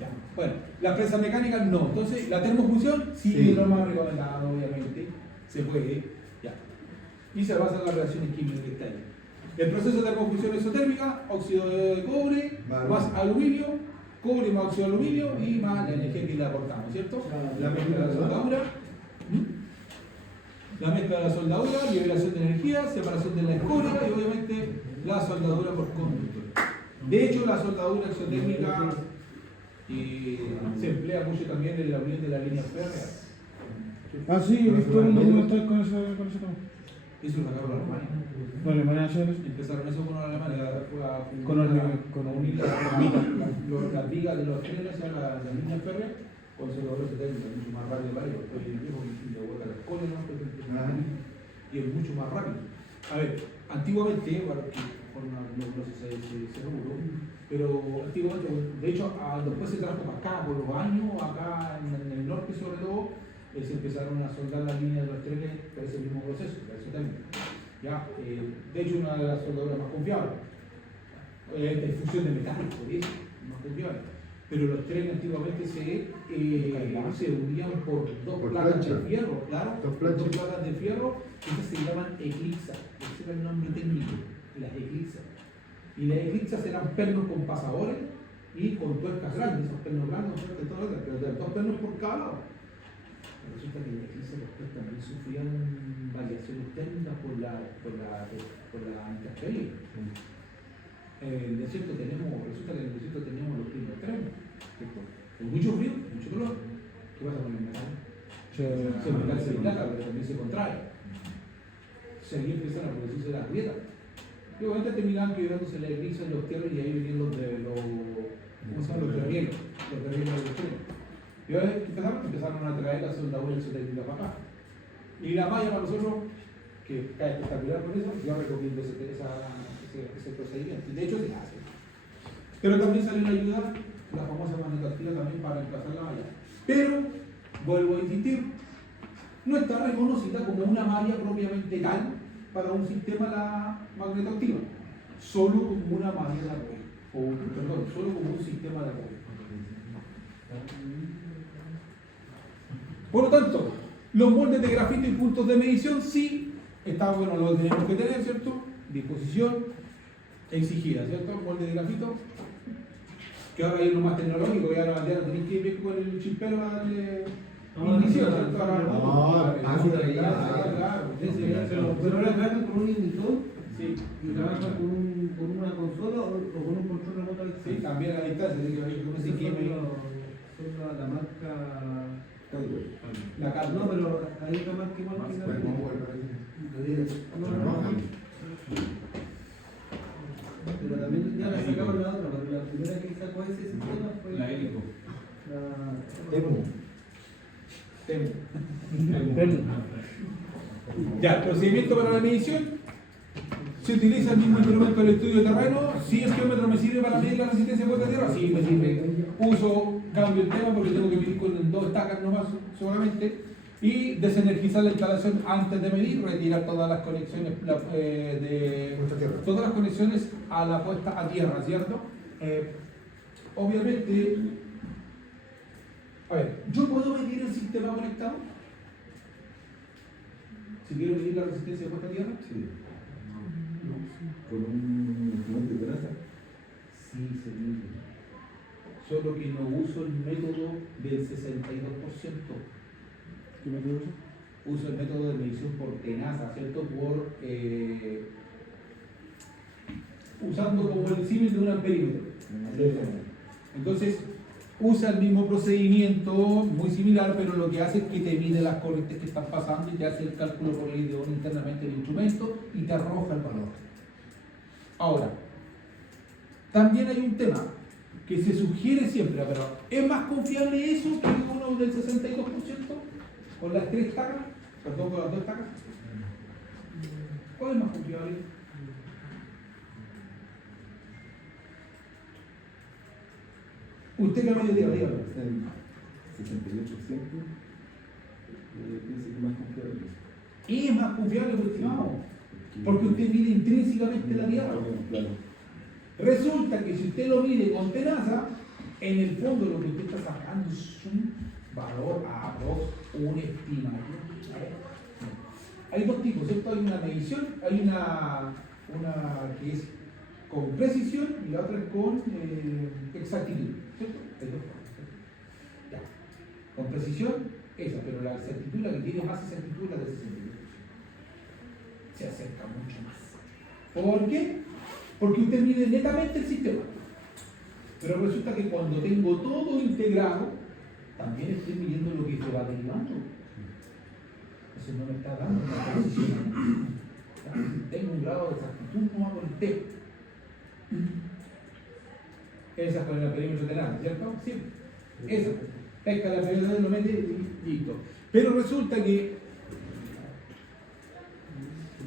Ya. Bueno, las presas mecánicas no. Entonces, la termofusión sí, Sí. es lo más recomendado, obviamente. Se puede. Ya. Y se basa en las reacciones químicas que está ahí. El proceso de termofusión exotérmica, óxido de cobre, Vale. más aluminio, cobre más óxido de aluminio y más la energía que le aportamos, ¿cierto? La película de soldadura. la mezcla de la soldadura, liberación de energía, separación de la escoria y obviamente la soldadura por conductor. De hecho, la soldadura exotérmica se emplea mucho también en la unión de la línea férrea. Ah, sí, he visto un documental con ese tema. Eso lo sacaron los alemanes. ¿Los alemanes hacen eso? Empezaron eso con los alemanes, Con unir las vigas de los trenes hacia la línea férrea con soldadura exotérmica, mucho más rápido para ellos. Hoy en día, porque le vuelta la escoria, y es mucho más rápido. A ver, antiguamente, bueno, no sé si seguro, pero antiguamente, de hecho, después se trajo para acá, por los años, acá en el norte sobre todo, se empezaron a soldar las líneas de los trenes por ese mismo proceso, la exotérmica. ¿Ya? De hecho, una de las soldaduras más confiables. Es fusión de metal, por eso, más confiable. Pero los trenes antiguamente se unían por dos placas de fierro, claro, dos placas de fierro, esas se llaman eclipsas, ese era el nombre técnico, las eclipsas. Y las eclipsas eran pernos con pasadores y con tuercas grandes, esos pernos grandes, pero de dos pernos por cada lado. Resulta que las eclipsas después también sufrían variaciones térmicas por la intemperie. Resulta que en el desierto tenemos los climas extremos, ¿cierto? Con mucho frío, mucho calor. ¿Qué pasa con el metal? El metal se dilata, pero también se contrae. Ahí empiezan a producirse las grietas. Y obviamente terminaban quebrándose la eclipse en los tierras y ahí venían los terrenos, los terrenos de los trenes. Y ahora empezaron a traer la soldadura exotérmica para acá. Y la malla para nosotros, que cae espectacular con eso, yo recomiendo ese procedimiento. De hecho, se hace. Pero también sale una ayuda, la famosa magnetosfera también para emplazar la malla. Pero, vuelvo a insistir, no está reconocida como una malla propiamente tal para un sistema la magnetoactiva, solo como una malla de apoyo, solo como un sistema de apoyo. Por lo tanto, los moldes de grafito y puntos de medición sí, está bueno, lo tenemos que tener, ¿cierto? Disposición exigida, ¿cierto? Molde de grafito, que ahora hay uno más tecnológico, ya no tenéis que ir con el chimpero a darle inicio, ¿cierto? Pero ahora trabajan con un imitón Sí. y trabajan con una consola o con un control remoto. Sí, también a la distancia, así que no se queme. Son la marca. La calma. No, pero hay otra marca igual que pero también ya la sacaron la otra, pero la primera que sacó ese sistema fue La Hélico. Temu. Ya, el procedimiento para la medición. ¿Se utiliza el mismo instrumento del estudio de terreno? ¿Sí el geómetro me sirve para medir la resistencia de puesta a tierra? Sí, me sirve. Cambio el tema porque tengo que medir con 2 estacas nomás solamente. Y desenergizar la instalación antes de medir, retirar todas las conexiones todas las conexiones a la puesta a tierra, ¿cierto? Obviamente, a ver, ¿yo puedo medir el sistema conectado? Si quiero medir la resistencia de puesta a tierra. Sí. Con un instrumento de NASA. Sí, se mide. Solo que no uso el método del 62%. ¿Qué método es? Uso el método de medición por tenaza, ¿cierto? Usando como el símil de un amperímetro. Entonces, usa el mismo procedimiento, muy similar, pero lo que hace es que te mide las corrientes que están pasando y te hace el cálculo por ley de Ohm internamente del instrumento y te arroja el valor. Ahora, también hay un tema que se sugiere siempre, pero ¿es más confiable eso que uno del 62% con las 3 tacas? Perdón, con las 2 tacas. ¿Cuál es más confiable? ¿Usted qué medio día? Dígame. El 68% pienso que más confiable. Es más confiable, pues, estimado, porque usted mide intrínsecamente la tierra. Claro. Resulta que si usted lo mide con tenaza, en el fondo lo que usted está sacando es un valor un estimación. Hay dos tipos, ¿cierto? Hay una medición, hay una que es con precisión y la otra es con exactitud, ¿cierto? Hay dos formas, ¿cierto? Ya. Con precisión, esa, pero la exactitud, la que tiene más exactitud es la del 62%. se acerca mucho más. ¿Por qué? Porque usted mide netamente el sistema. Pero resulta que cuando tengo todo integrado, también estoy midiendo lo que se va derivando. Entonces no me está dando una precisión. Tengo un grado de exactitud, no hago el tema. Esa fue el perímetro de nada, ¿cierto? Sí. Esa. Pesca la perímetro, lo mete y listo. Pero resulta que,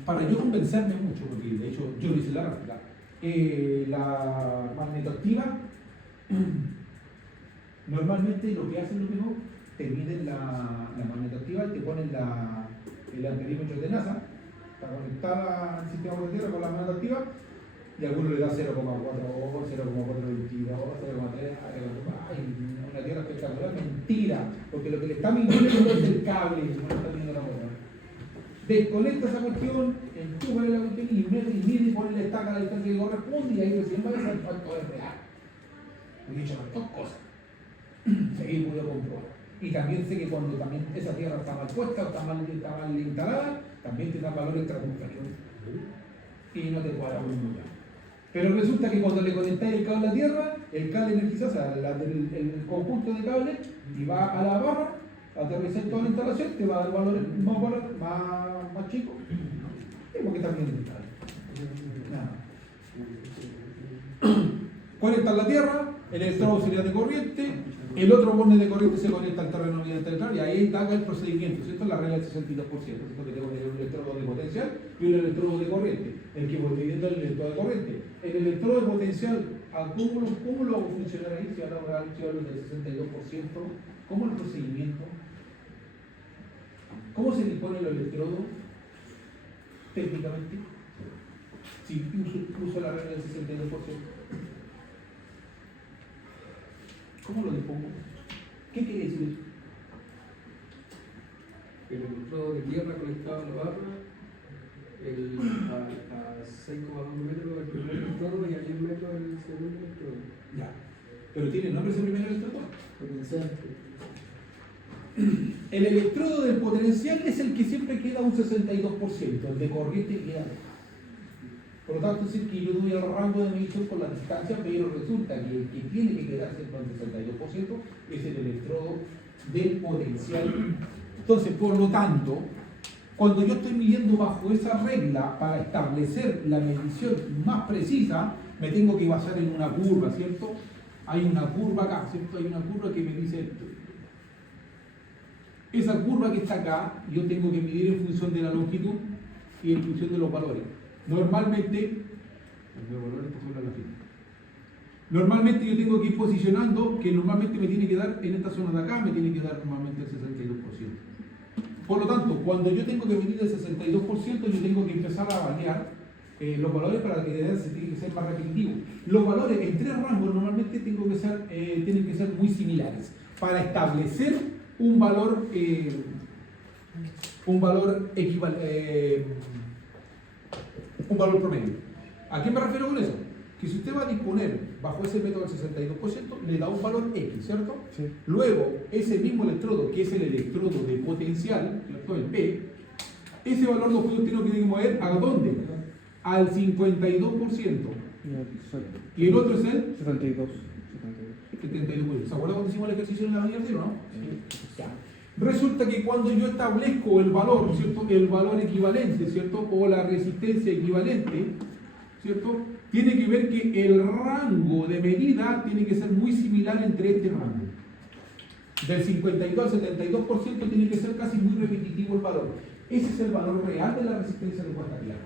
para yo convencerme mucho, porque de hecho yo lo hice en la práctica, la magnetoactiva, normalmente lo que hacen los mismos, te miden la magnetoactiva y te ponen el amperímetro de NASA, está conectada al sistema de tierra con la magnetoactiva, y a alguno le da 0,4, 0,422, 0,3, una tierra espectacular, mentira, porque lo que le está midiendo es el cable, no está midiendo la bola. Desconecta esa cuestión, enchufa la cuestión y mide y pone la estaca a la distancia que corresponde y ahí recién va a ser cuánto es real. He dicho las dos cosas. Seguí puedo comprobar. Y también sé que cuando también esa tierra está mal puesta o está mal instalada, también te da valor extraatmosférico. Y no te cuadra muy bien. Pero resulta que cuando le conectáis el cable a la tierra, el cable energiza, o sea, el conjunto de cables, y va a la barra, aterrizar toda la instalación, te va a dar valores más chicos. ¿Y por qué también instalado? Nada. Conectan la tierra, el electrodo sería de corriente, el otro borne de corriente se conecta al terreno mediante el electrodo, y ahí está el procedimiento, ¿cierto? La regla del 62%, ¿cierto? Que tengo que tener un electrodo de potencial y un electrodo de corriente, el que voy midiendo el electrodo de corriente. El electrodo de potencial, ¿cómo lo hago funcionar ahí? Si hablo del 62%, ¿cómo el procedimiento? ¿Cómo se dispone el electrodo técnicamente? Si uso la regla del 62%. ¿Cómo lo dispongo? ¿Qué quiere decir eso? El electrodo de tierra conectado a la barra, a 6,2 metros del primer electrodo y a 10 metros del segundo electrodo. Ya. ¿Pero tiene nombre ese primer electrodo? Potencial. El electrodo del potencial es el que siempre queda un 62%, el de corriente queda. Por lo tanto, es decir que yo doy el rango de medición con la distancia, pero resulta que el que tiene que quedarse con el 62% es el electrodo del potencial. Entonces, por lo tanto, cuando yo estoy midiendo bajo esa regla para establecer la medición más precisa, me tengo que basar en una curva, ¿cierto? Hay una curva acá, ¿cierto? Hay una curva que me dice esto. Esa curva que está acá, yo tengo que medir en función de la longitud y en función de los valores. Normalmente yo tengo que ir posicionando que normalmente me tiene que dar en esta zona de acá, me tiene que dar normalmente el 62%. Por lo tanto, cuando yo tengo que medir el 62%, yo tengo que empezar a variar los valores para que tiene que ser más repetitivo. Los valores en tres rangos normalmente tienen que ser muy similares para establecer un valor promedio. ¿A qué me refiero con eso? Que si usted va a disponer bajo ese método del 62%, le da un valor X, ¿cierto? Sí. Luego, ese mismo electrodo, que es el electrodo de potencial, ¿cierto? El P, ese valor lo puede usted tiene que mover ¿a dónde? Al 52%. Y el otro es el 72. 72%. ¿Se acuerdan cuando hicimos el ejercicio en la mañana, no? Sí. Ya. Resulta que cuando yo establezco el valor, ¿cierto? El valor equivalente, ¿cierto? O la resistencia equivalente, ¿cierto? Tiene que ver que el rango de medida tiene que ser muy similar entre este rango. Del 52 al 72% tiene que ser casi muy repetitivo el valor. Ese es el valor real de la resistencia de puesta clara.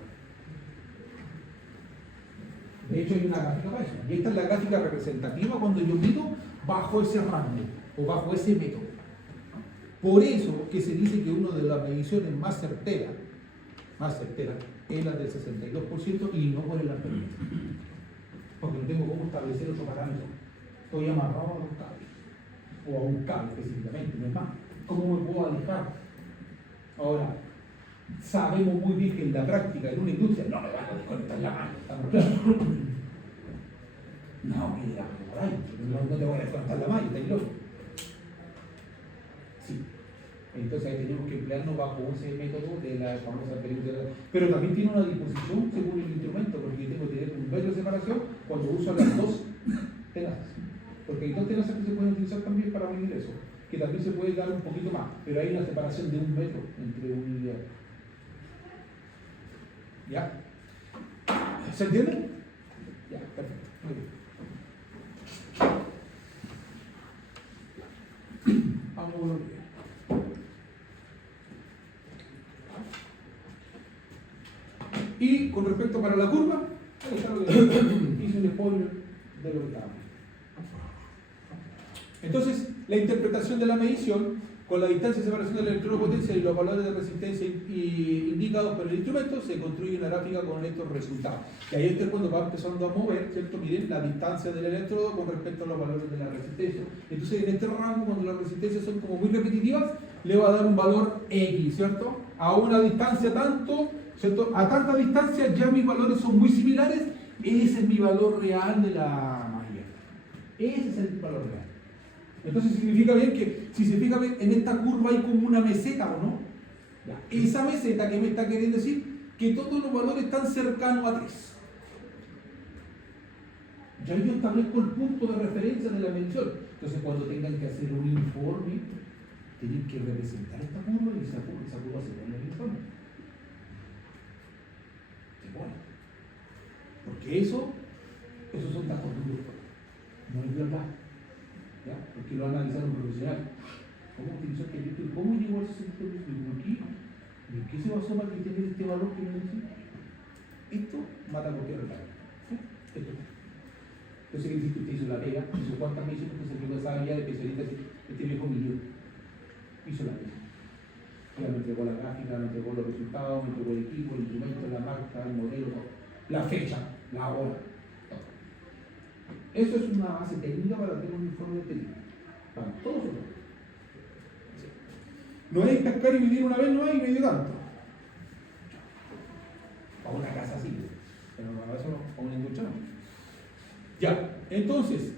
De hecho hay una gráfica para eso. Y esta es la gráfica representativa cuando yo mido bajo ese rango o bajo ese método. Por eso que se dice que una de las mediciones más certeras es la del 62% y no por el amperímetro. Porque no tengo cómo establecer otro parámetro. Estoy amarrado a los cables. O a un cable específicamente, no es más. ¿Cómo me puedo alejar? Ahora, sabemos muy bien que en la práctica, en una industria, no me van a desconectar la mano, ¿estamos claros? No, mira, por ahí, no te voy a desconectar la mano, está loco. Sí. En Entonces ahí tenemos que emplearnos bajo ese método de la famosa película. Pero también tiene una disposición según el instrumento, porque yo tengo que tener 1 metro de separación cuando uso las 2 tenazas. Porque hay 2 tenazas que se pueden utilizar también para medir eso, que también se puede dar un poquito más, pero hay una separación de 1 metro entre un y otro. ¿Ya? ¿Se entiende? Ya, perfecto. Muy bien. Vamos a volver. Y con respecto para la curva, ahí está lo que hice un spoiler de lo que estaba. Entonces, la interpretación de la medición con la distancia de separación del electrodo de potencia y los valores de resistencia indicados por el instrumento, se construye una gráfica con estos resultados. Y ahí es cuando va empezando a mover, ¿cierto? Miren la distancia del electrodo con respecto a los valores de la resistencia. Entonces, en este rango, cuando las resistencias son como muy repetitivas, le va a dar un valor X, ¿cierto? A una distancia tanto, ¿cierto? A tanta distancia ya mis valores son muy similares, ese es mi valor real de la magia. Ese es el valor real. Entonces significa bien que, si se fijan bien, en esta curva hay como una meseta, ¿o no? Ya. Esa meseta que me está queriendo decir que todos los valores están cercanos a 3. Ya yo establezco el punto de referencia de la medición. Entonces cuando tengan que hacer un informe, tienen que representar esta curva y esa curva se pone en el informe. Se pone. Porque esos son datos duros. No es verdad. ¿Ya? Porque lo analizaron profesional. ¿Cómo utilizó este ejemplo? ¿Cómo llegó a ese sector? ¿Por qué? ¿En qué se basó para que tener este valor que me dice? Esto mata cualquier regalo. ¿Sí? Esto. Entonces, ¿qué dice que usted hizo la pega? ¿Hizo cuántas misiones? Porque se quedó esa habilidad de especialista. Este viejo millón. Hizo la pega. Ya me entregó la gráfica, me entregó los resultados, me entregó el equipo, el instrumento, la marca, el modelo, todo. La fecha, la hora. Eso es una base técnica para tener un informe técnico. Para todos los. No es pescar y medir una vez, no hay medio tanto. Para una casa así, pero para eso no, para una industria no. Ya, entonces,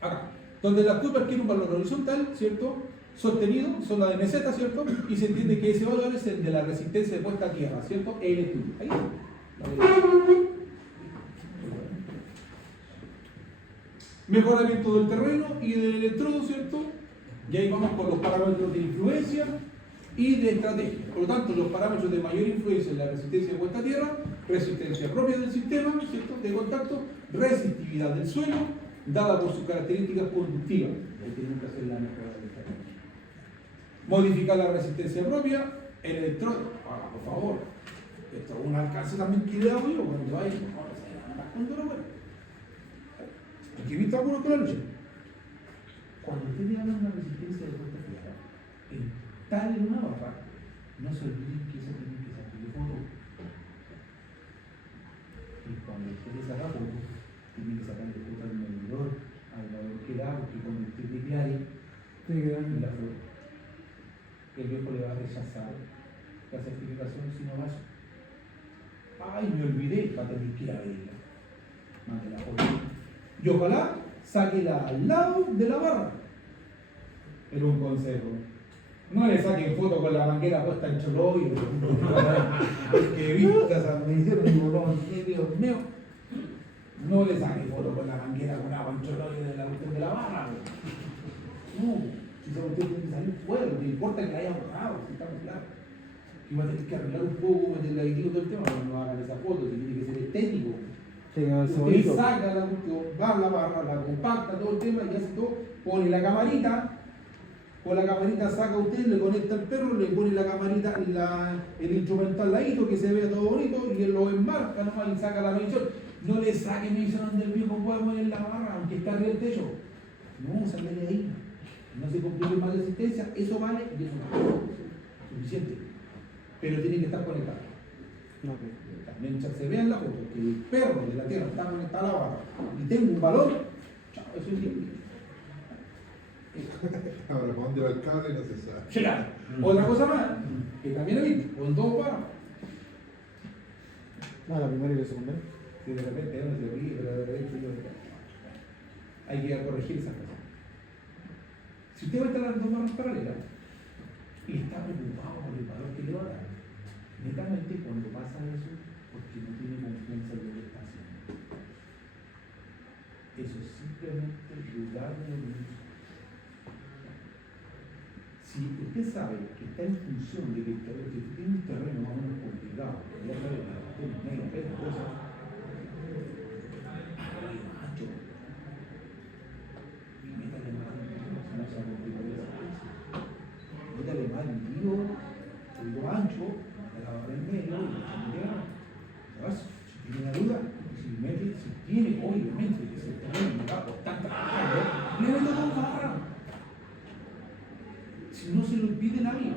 acá, donde la curva adquiere un valor horizontal, ¿cierto? Sostenido, son la de meseta, ¿cierto? Y se entiende que ese valor es el de la resistencia de puesta a tierra, ¿cierto? El estudio. Ahí está. Mejoramiento del terreno y del electrodo, ¿cierto? Y ahí vamos con los parámetros de influencia y de estrategia. Por lo tanto, los parámetros de mayor influencia en la resistencia de puesta a tierra, resistencia propia del sistema, ¿cierto? De contacto, resistividad del suelo, dada por sus características conductivas. Ahí tenemos que hacer la mejora del terreno. Modificar la resistencia propia, el electrodo. Ahora, por favor, esto es un alcance también que le hago yo cuando hay. Aquí he visto algunos con la lucha. Cuando ustedes hablan de una resistencia de puesta a tierra, tal en una barra, no se olviden que eso tiene que sacar de foto. Y cuando ustedes hagan foto, tienen que sacar de foto al medidor, al valor que da, porque cuando usted declare, tiene que darle la foto. El viejo le va a rechazar la certificación si no va eso. Ay, me olvidé, va a tener que ir a verla. Mande la foto. Y ojalá sáquela al lado de la barra. Pero un consejo. No le saquen foto con la manguera puesta en choloy. Que vistas me hicieron un bolón. Dios mío. No le saquen foto con la manguera con agua en choloy de la barra. No. Si usted tiene que salir fuera, no importa que la haya borrado, si estamos claros. Y va a tener que arreglar un poco, meterle aditivo todo el tema, no hagan esa foto, si tiene que ser estético. Usted saca la cuestión, va a la barra, la compacta, todo el tema y hace todo, pone la camarita, con la camarita saca usted, le conecta al perro, le pone la camarita, el instrumento al ladito, que se vea todo bonito, y él lo enmarca nomás y saca la medición. No le saque medición del viejo huevo en la barra, aunque está arriba del techo. No, sale de ahí. No se cumple más resistencia, eso vale y eso vale. Suficiente. Pero tiene que estar conectado. Okay. Mientras se vea en la foto que el perro de la tierra está conectado a la barra y tengo un valor, chao, eso es simple. Ahora, ¿para dónde va el cable? No se sabe. Claro. Otra cosa más, que también he visto, con 2 barras. No, la primera y la segunda. Que de repente uno se ríe, pero de repente hay que corregir esas cosas. Si usted va a instalar 2 barras paralelas, está preocupado por el valor que le va a dar. Netamente cuando pasa eso, porque no tiene confianza en lo que está haciendo. Eso es simplemente dudar de lo que hizo. Si usted sabe que está en función de que tiene un terreno más o menos complicado, que ya sabe que la cuestión es medio, pero cosas, macho, y métale más no se va a complicar esa cosa. Métale más el tiro, el ancho, la barra en medio, y la si tiene una duda, si tiene, obviamente, que se terreno me va por tanta barra, le meto dos barras. Si no se lo impide nadie.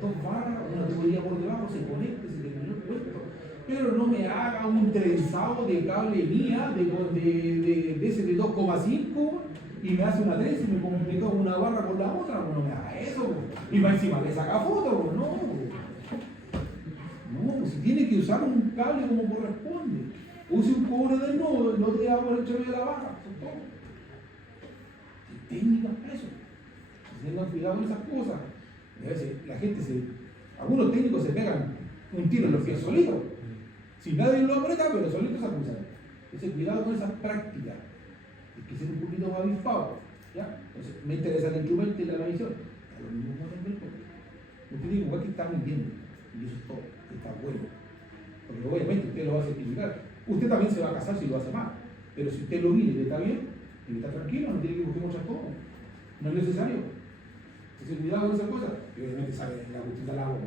Dos barras, una tubería por debajo, se conecta, se terminó el puesto. Pero no me haga un trenzado de cable mía de ese de 2,5 y me hace una 3 y me completó una barra con la otra. No me haga eso. Y más encima le saca foto. No, pues si tiene que usar un cable como corresponde. Use un cobre del nodo, no te va por el chorro de la barra. Eso es todo. Técnicas para eso. Tengan cuidado con esas cosas. A veces la gente algunos técnicos se pegan un tiro en los pies solitos. Si nadie lo aprieta, pero solito se acusan. Entonces, cuidado con esas prácticas. Hay que ser un poquito más avispado. ¿Ya? Entonces, me interesa el instrumento y la visión. A lo mismo con el cuerpo. Usted dice igual que está mintiendo. Y eso es todo. Está bueno. Porque obviamente usted lo va a certificar. Usted también se va a casar si lo hace mal. Pero si usted lo mire y está bien, y está tranquilo, no tiene que buscar muchas cosas. No es necesario. Entonces, cuidado con esas cosas. Y obviamente sale la cuestión del agua.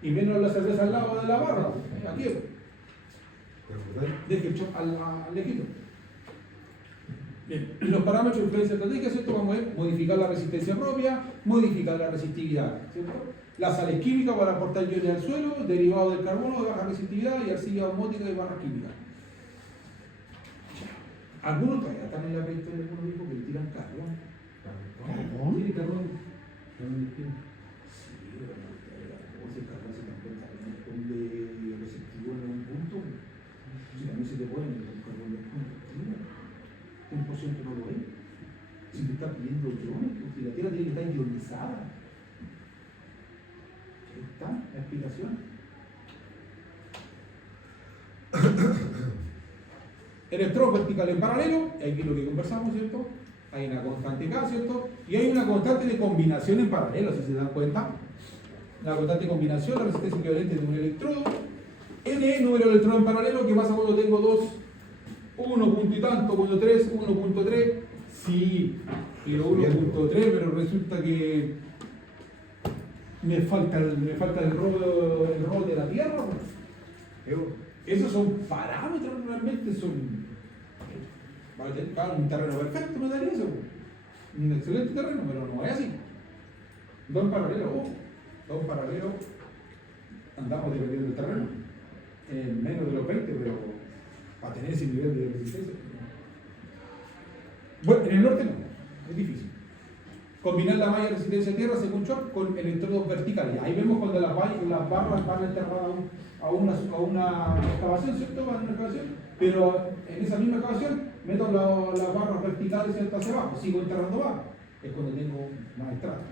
Y menos la cerveza al lado de la barra. Aquí. Deje el chop al lejito. Bien, los parámetros de influencia estratégica, ¿cierto? Vamos a ver, modificar la resistencia propia, modificar la resistividad, ¿cierto? Las sales químicas para aportar iones al suelo, derivados del carbono de baja resistividad y arcilla osmótica de barra química. Algunos todavía están en la prehistoria de algunos hijos que le tiran carbón. ¿Carbón? Sí, carbón. Sí, pero ese carbón se corresponde receptivo en un punto. Si a mí se te puede meter un carbón de punto. 100% no lo es. Si te está pidiendo iones, si la tierra tiene que estar ionizada. Ahí está la explicación. Electrodos verticales en paralelo, aquí lo que conversamos, ¿cierto? Hay una constante K, ¿cierto? Y hay una constante de combinación en paralelo, si se dan cuenta. La constante de combinación, la resistencia equivalente de un electrodo. N, número de electrodos en paralelo, ¿qué pasa cuando tengo dos? 1 punto y tanto, punto 3, 1.3. Sí, quiero 1.3, pero resulta que me falta el rol de la Tierra. Esos son parámetros realmente, claro, un terreno perfecto me daría eso. Un excelente terreno, pero no es así. Dos en paralelo, andamos dependiendo del terreno. Menos de los 20, pero para tener ese nivel de resistencia. Bueno, en el norte no, es difícil. Combinar la malla de resistencia a tierra según Chop con electrodos verticales. Ahí vemos cuando las barras van enterradas a una excavación, ¿cierto? Van a una excavación, pero en esa misma excavación meto las barras verticales hacia abajo, sigo enterrando barras. Es cuando tengo más estrato.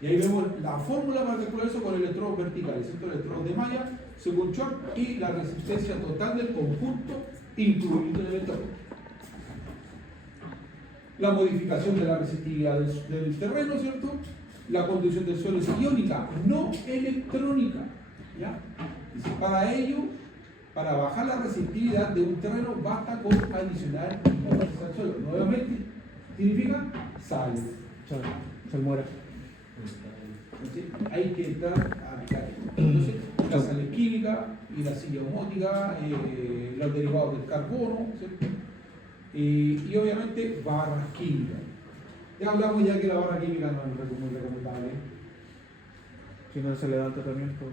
Y ahí vemos la fórmula para calcular eso con electrodos verticales, ¿cierto? Electrodos de malla según Chop y la resistencia total del conjunto, incluido el electrodo. La modificación de la resistividad del terreno, ¿cierto? La conducción del suelo es iónica, no electrónica. ¿Ya? Dice, para ello, para bajar la resistividad de un terreno, basta con adicionar impulsos al suelo. Nuevamente, significa sal. Salmuera. Entonces, hay que entrar a aplicar esto. Entonces, la sal química y la arcilla osmótica, los derivados del carbono, ¿cierto? Y obviamente barras químicas. Ya hablamos ya que la barra química no es muy recomendable. Si no se le da el tratamiento.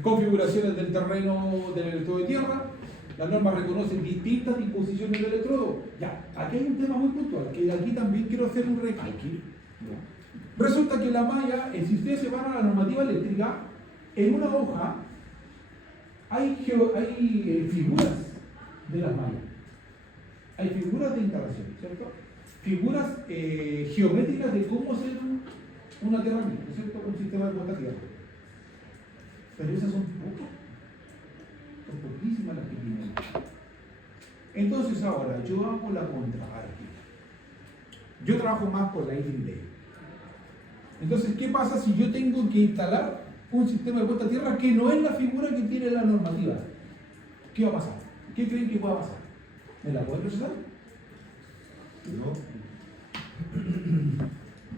Configuraciones del terreno del electrodo de tierra. Las normas reconocen distintas disposiciones del electrodo. Ya, aquí hay un tema muy puntual, que aquí también quiero hacer un recalque. Resulta que la malla, si ustedes se van a la normativa eléctrica, en una hoja hay figuras de las mallas. Hay figuras de instalación, ¿cierto? figuras geométricas de cómo hacer una tierra ¿no es cierto? Un sistema de puesta a tierra. Pero esas son pocas. Son poquísimas las que tienen. Entonces ahora, yo hago la contraparte. Yo trabajo más por la IEEE. Entonces, ¿qué pasa si yo tengo que instalar un sistema de puesta a tierra que no es la figura que tiene la normativa? ¿Qué va a pasar? ¿Qué creen que pueda pasar? ¿Me la pueden procesar? No.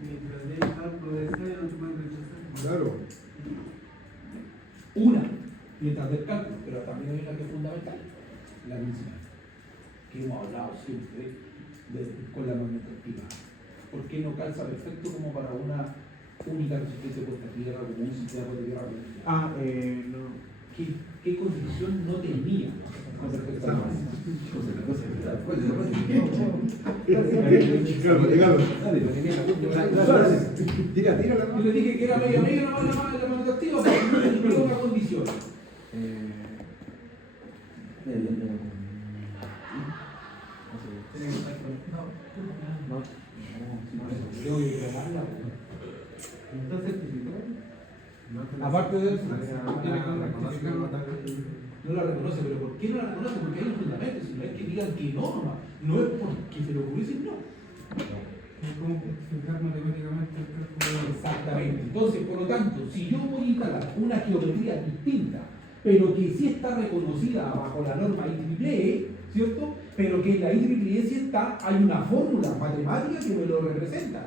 Mientras dé el cálculo de cero, no se puede rechazar. Claro. Una, mientras del cálculo, pero también hay una que es fundamental, la misma, que hemos hablado siempre con la nomenclatura. ¿Por qué no calza perfecto como para una única resistencia de puesta a tierra, como un sistema de tierra? no. ¿Qué condición no tenía con respecto a la masa? Tira la Yo le dije que era media nomás la nomenclatura, pero no una condición. Creo que grabarla. ¿Está certificado? Aparte de eso, No la reconoce, pero ¿por qué no la reconoce? Porque hay un fundamento, si no es que digan que no es porque se le ocurrió decir no. ¿Cómo justificar matemáticamente el cálculo? Exactamente. Entonces, por lo tanto, si yo voy a instalar una geometría distinta, pero que sí está reconocida bajo la norma IEEE, ¿cierto? Pero que en la IEEE sí está, hay una fórmula matemática que me lo representa.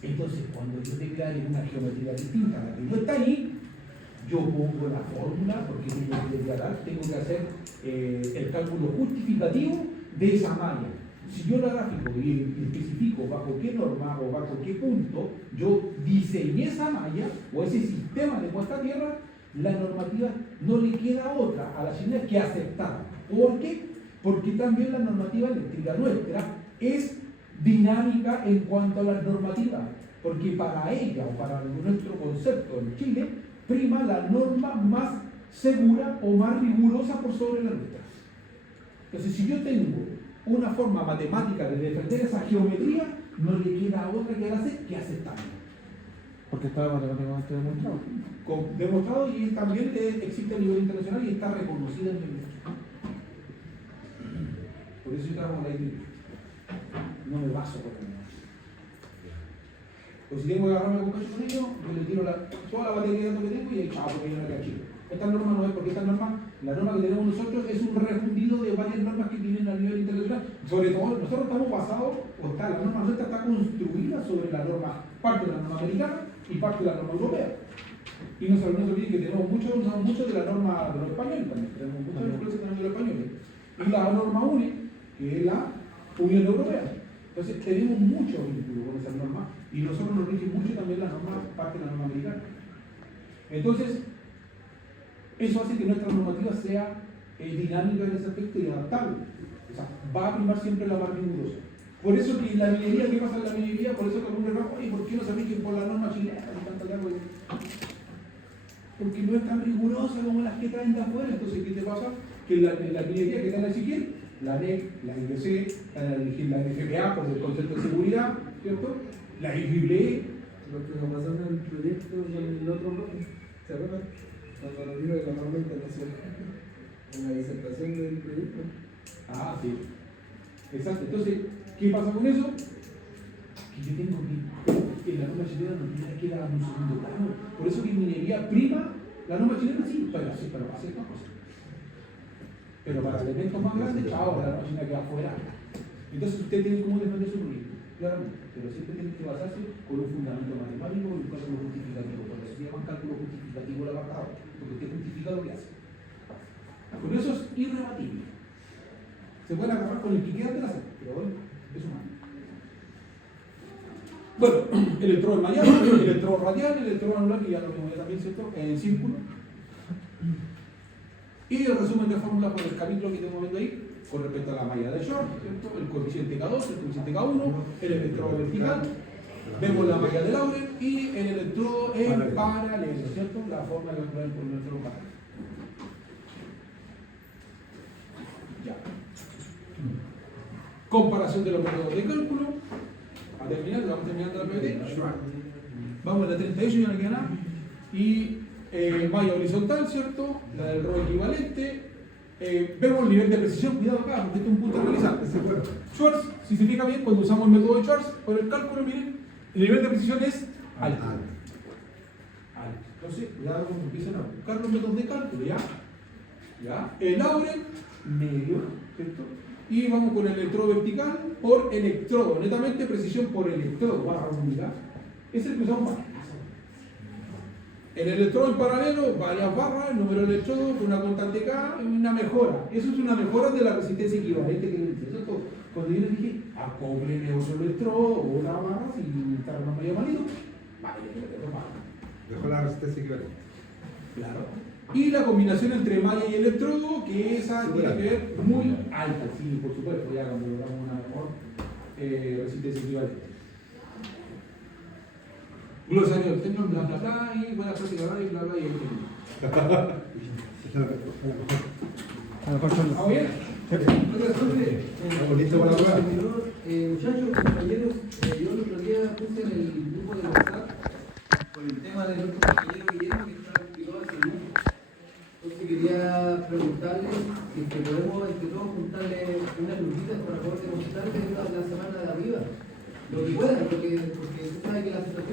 Entonces, cuando yo declare una geometría distinta a la que no está ahí, yo pongo la fórmula, porque tengo que declarar, tengo que hacer el cálculo justificativo de esa malla. Si yo la gráfico y especifico bajo qué norma o bajo qué punto yo diseñé esa malla o ese sistema de puesta a tierra, la normativa no le queda otra a la China que aceptar. ¿Por qué? Porque también la normativa eléctrica nuestra es dinámica en cuanto a las normativas, porque para ella o para nuestro concepto en Chile prima la norma más segura o más rigurosa por sobre la nuestra. Entonces, si yo tengo una forma matemática de defender esa geometría, no le queda otra que aceptarla. porque estaba matemáticamente demostrado. Demostrado y también existe a nivel internacional y está reconocida en el derecho. Por eso yo trabajo en la IEEE. No me baso con la norma. Pues si tengo que agarrarme con cacho con ello, yo le tiro toda la batería de datos que tengo y ahí chao, porque yo no la cacho. Esta norma no es porque esta norma, la norma que tenemos nosotros es un refundido de varias normas que tienen a nivel internacional. Sobre todo, nosotros estamos basados, la norma nuestra está construida sobre la norma, parte de la norma americana y parte de la norma europea. Y no se olviden que tenemos mucho de la norma de los españoles también, tenemos mucha influencia también de los españoles. Y la norma UNE, que es la Unión Europea. Entonces tenemos mucho vínculo con esa norma y nosotros nos rige mucho también la norma, parte de la norma americana. Entonces, eso hace que nuestra normativa sea dinámica en ese aspecto y adaptable. O sea, va a primar siempre la más rigurosa. Por eso que la minería, ¿qué pasa en la minería? Por eso que algunos dirán, oye, ¿por qué no se rigen por la norma chilena? Porque no es tan rigurosa como las que traen de afuera. Entonces, ¿qué te pasa? Que la minería que está en la Ezequiel, la NEC, la IBC, la NFPA por el concepto de seguridad, ¿cierto? La IEEE. Lo que nos pasó en el proyecto con el otro bloque, ¿se acuerdan? Cuando nos dijo de la norma internacional, en la disertación del proyecto. Ah, sí. Exacto. Entonces, ¿qué pasa con eso? Que yo tengo que la norma chilena no tiene que dar un segundo plano. Por eso que en minería prima, la norma chilena sí, pero hace otra cosa. Pero para elementos más grandes, chao, la norma chilena queda afuera. Entonces usted tiene cómo defender su proyecto, claramente, pero siempre tiene que basarse con un fundamento matemático y un cálculo justificativo. Por eso se llama cálculo justificativo el apartado, porque usted justifica lo que hace. Con eso es irrebatible. Se puede agarrar con el que quiera de la hacer, pero bueno, es humano. Bueno, electrodo enmayado, electrodo radial, electrodo anular, que ya lo vimos también, ¿cierto? En círculo. Y el resumen de fórmula por el capítulo que estamos viendo ahí, con respecto a la malla de Short, ¿cierto? El coeficiente K2, el coeficiente K1, el electrodo vertical, vemos la malla de Laurent y el electrodo en paralelo, ¿cierto? La forma de calcular por nuestro paralelo. Ya. Comparación de los métodos de cálculo. a terminar, vamos terminando la PPT. Vamos a la 38 y no le queda nada. Y malla horizontal, ¿cierto? La del rho equivalente. Vemos el nivel de precisión, cuidado acá, porque este es un punto a realizar. Schwarz, si se fija bien, cuando usamos el método de Schwarz, por el cálculo, miren, el nivel de precisión es alto. Entonces, cuidado cuando empiezan a buscar los métodos de cálculo, ¿ya? El Auren, medio, ¿cierto? Y vamos con el electrodo vertical por electrodo, netamente precisión por electrodo, barra única. Es el que usamos para el electrodo en paralelo, varias barras, el número de electrodos con una constante K, una mejora. Eso es una mejora de la resistencia equivalente que le dije. Eso es todo. Cuando yo les dije, acópleme otro electrodo o una barra, si está una medio malito, vale, otro barra. Dejó la resistencia equivalente. Claro. Y la combinación entre malla y electrodo, que esa tiene que ver muy alta, sí, por supuesto, ya cuando logramos una mejor resistencia equivalente. Glosario del término, bla bla bla, y buena práctica, y bla bla, y ahí termina. ¿Está bien? Listo para la prueba. Muchachos, compañeros, yo el otro día puse en el grupo de WhatsApp por el tema del otro compañero Guillermo que está implicado hace mucho. Entonces quería preguntarle si es que podemos entre todos juntarle unas lujitas para poder demostrarle la semana de arriba. Lo que puedan, porque tú sabes que la situación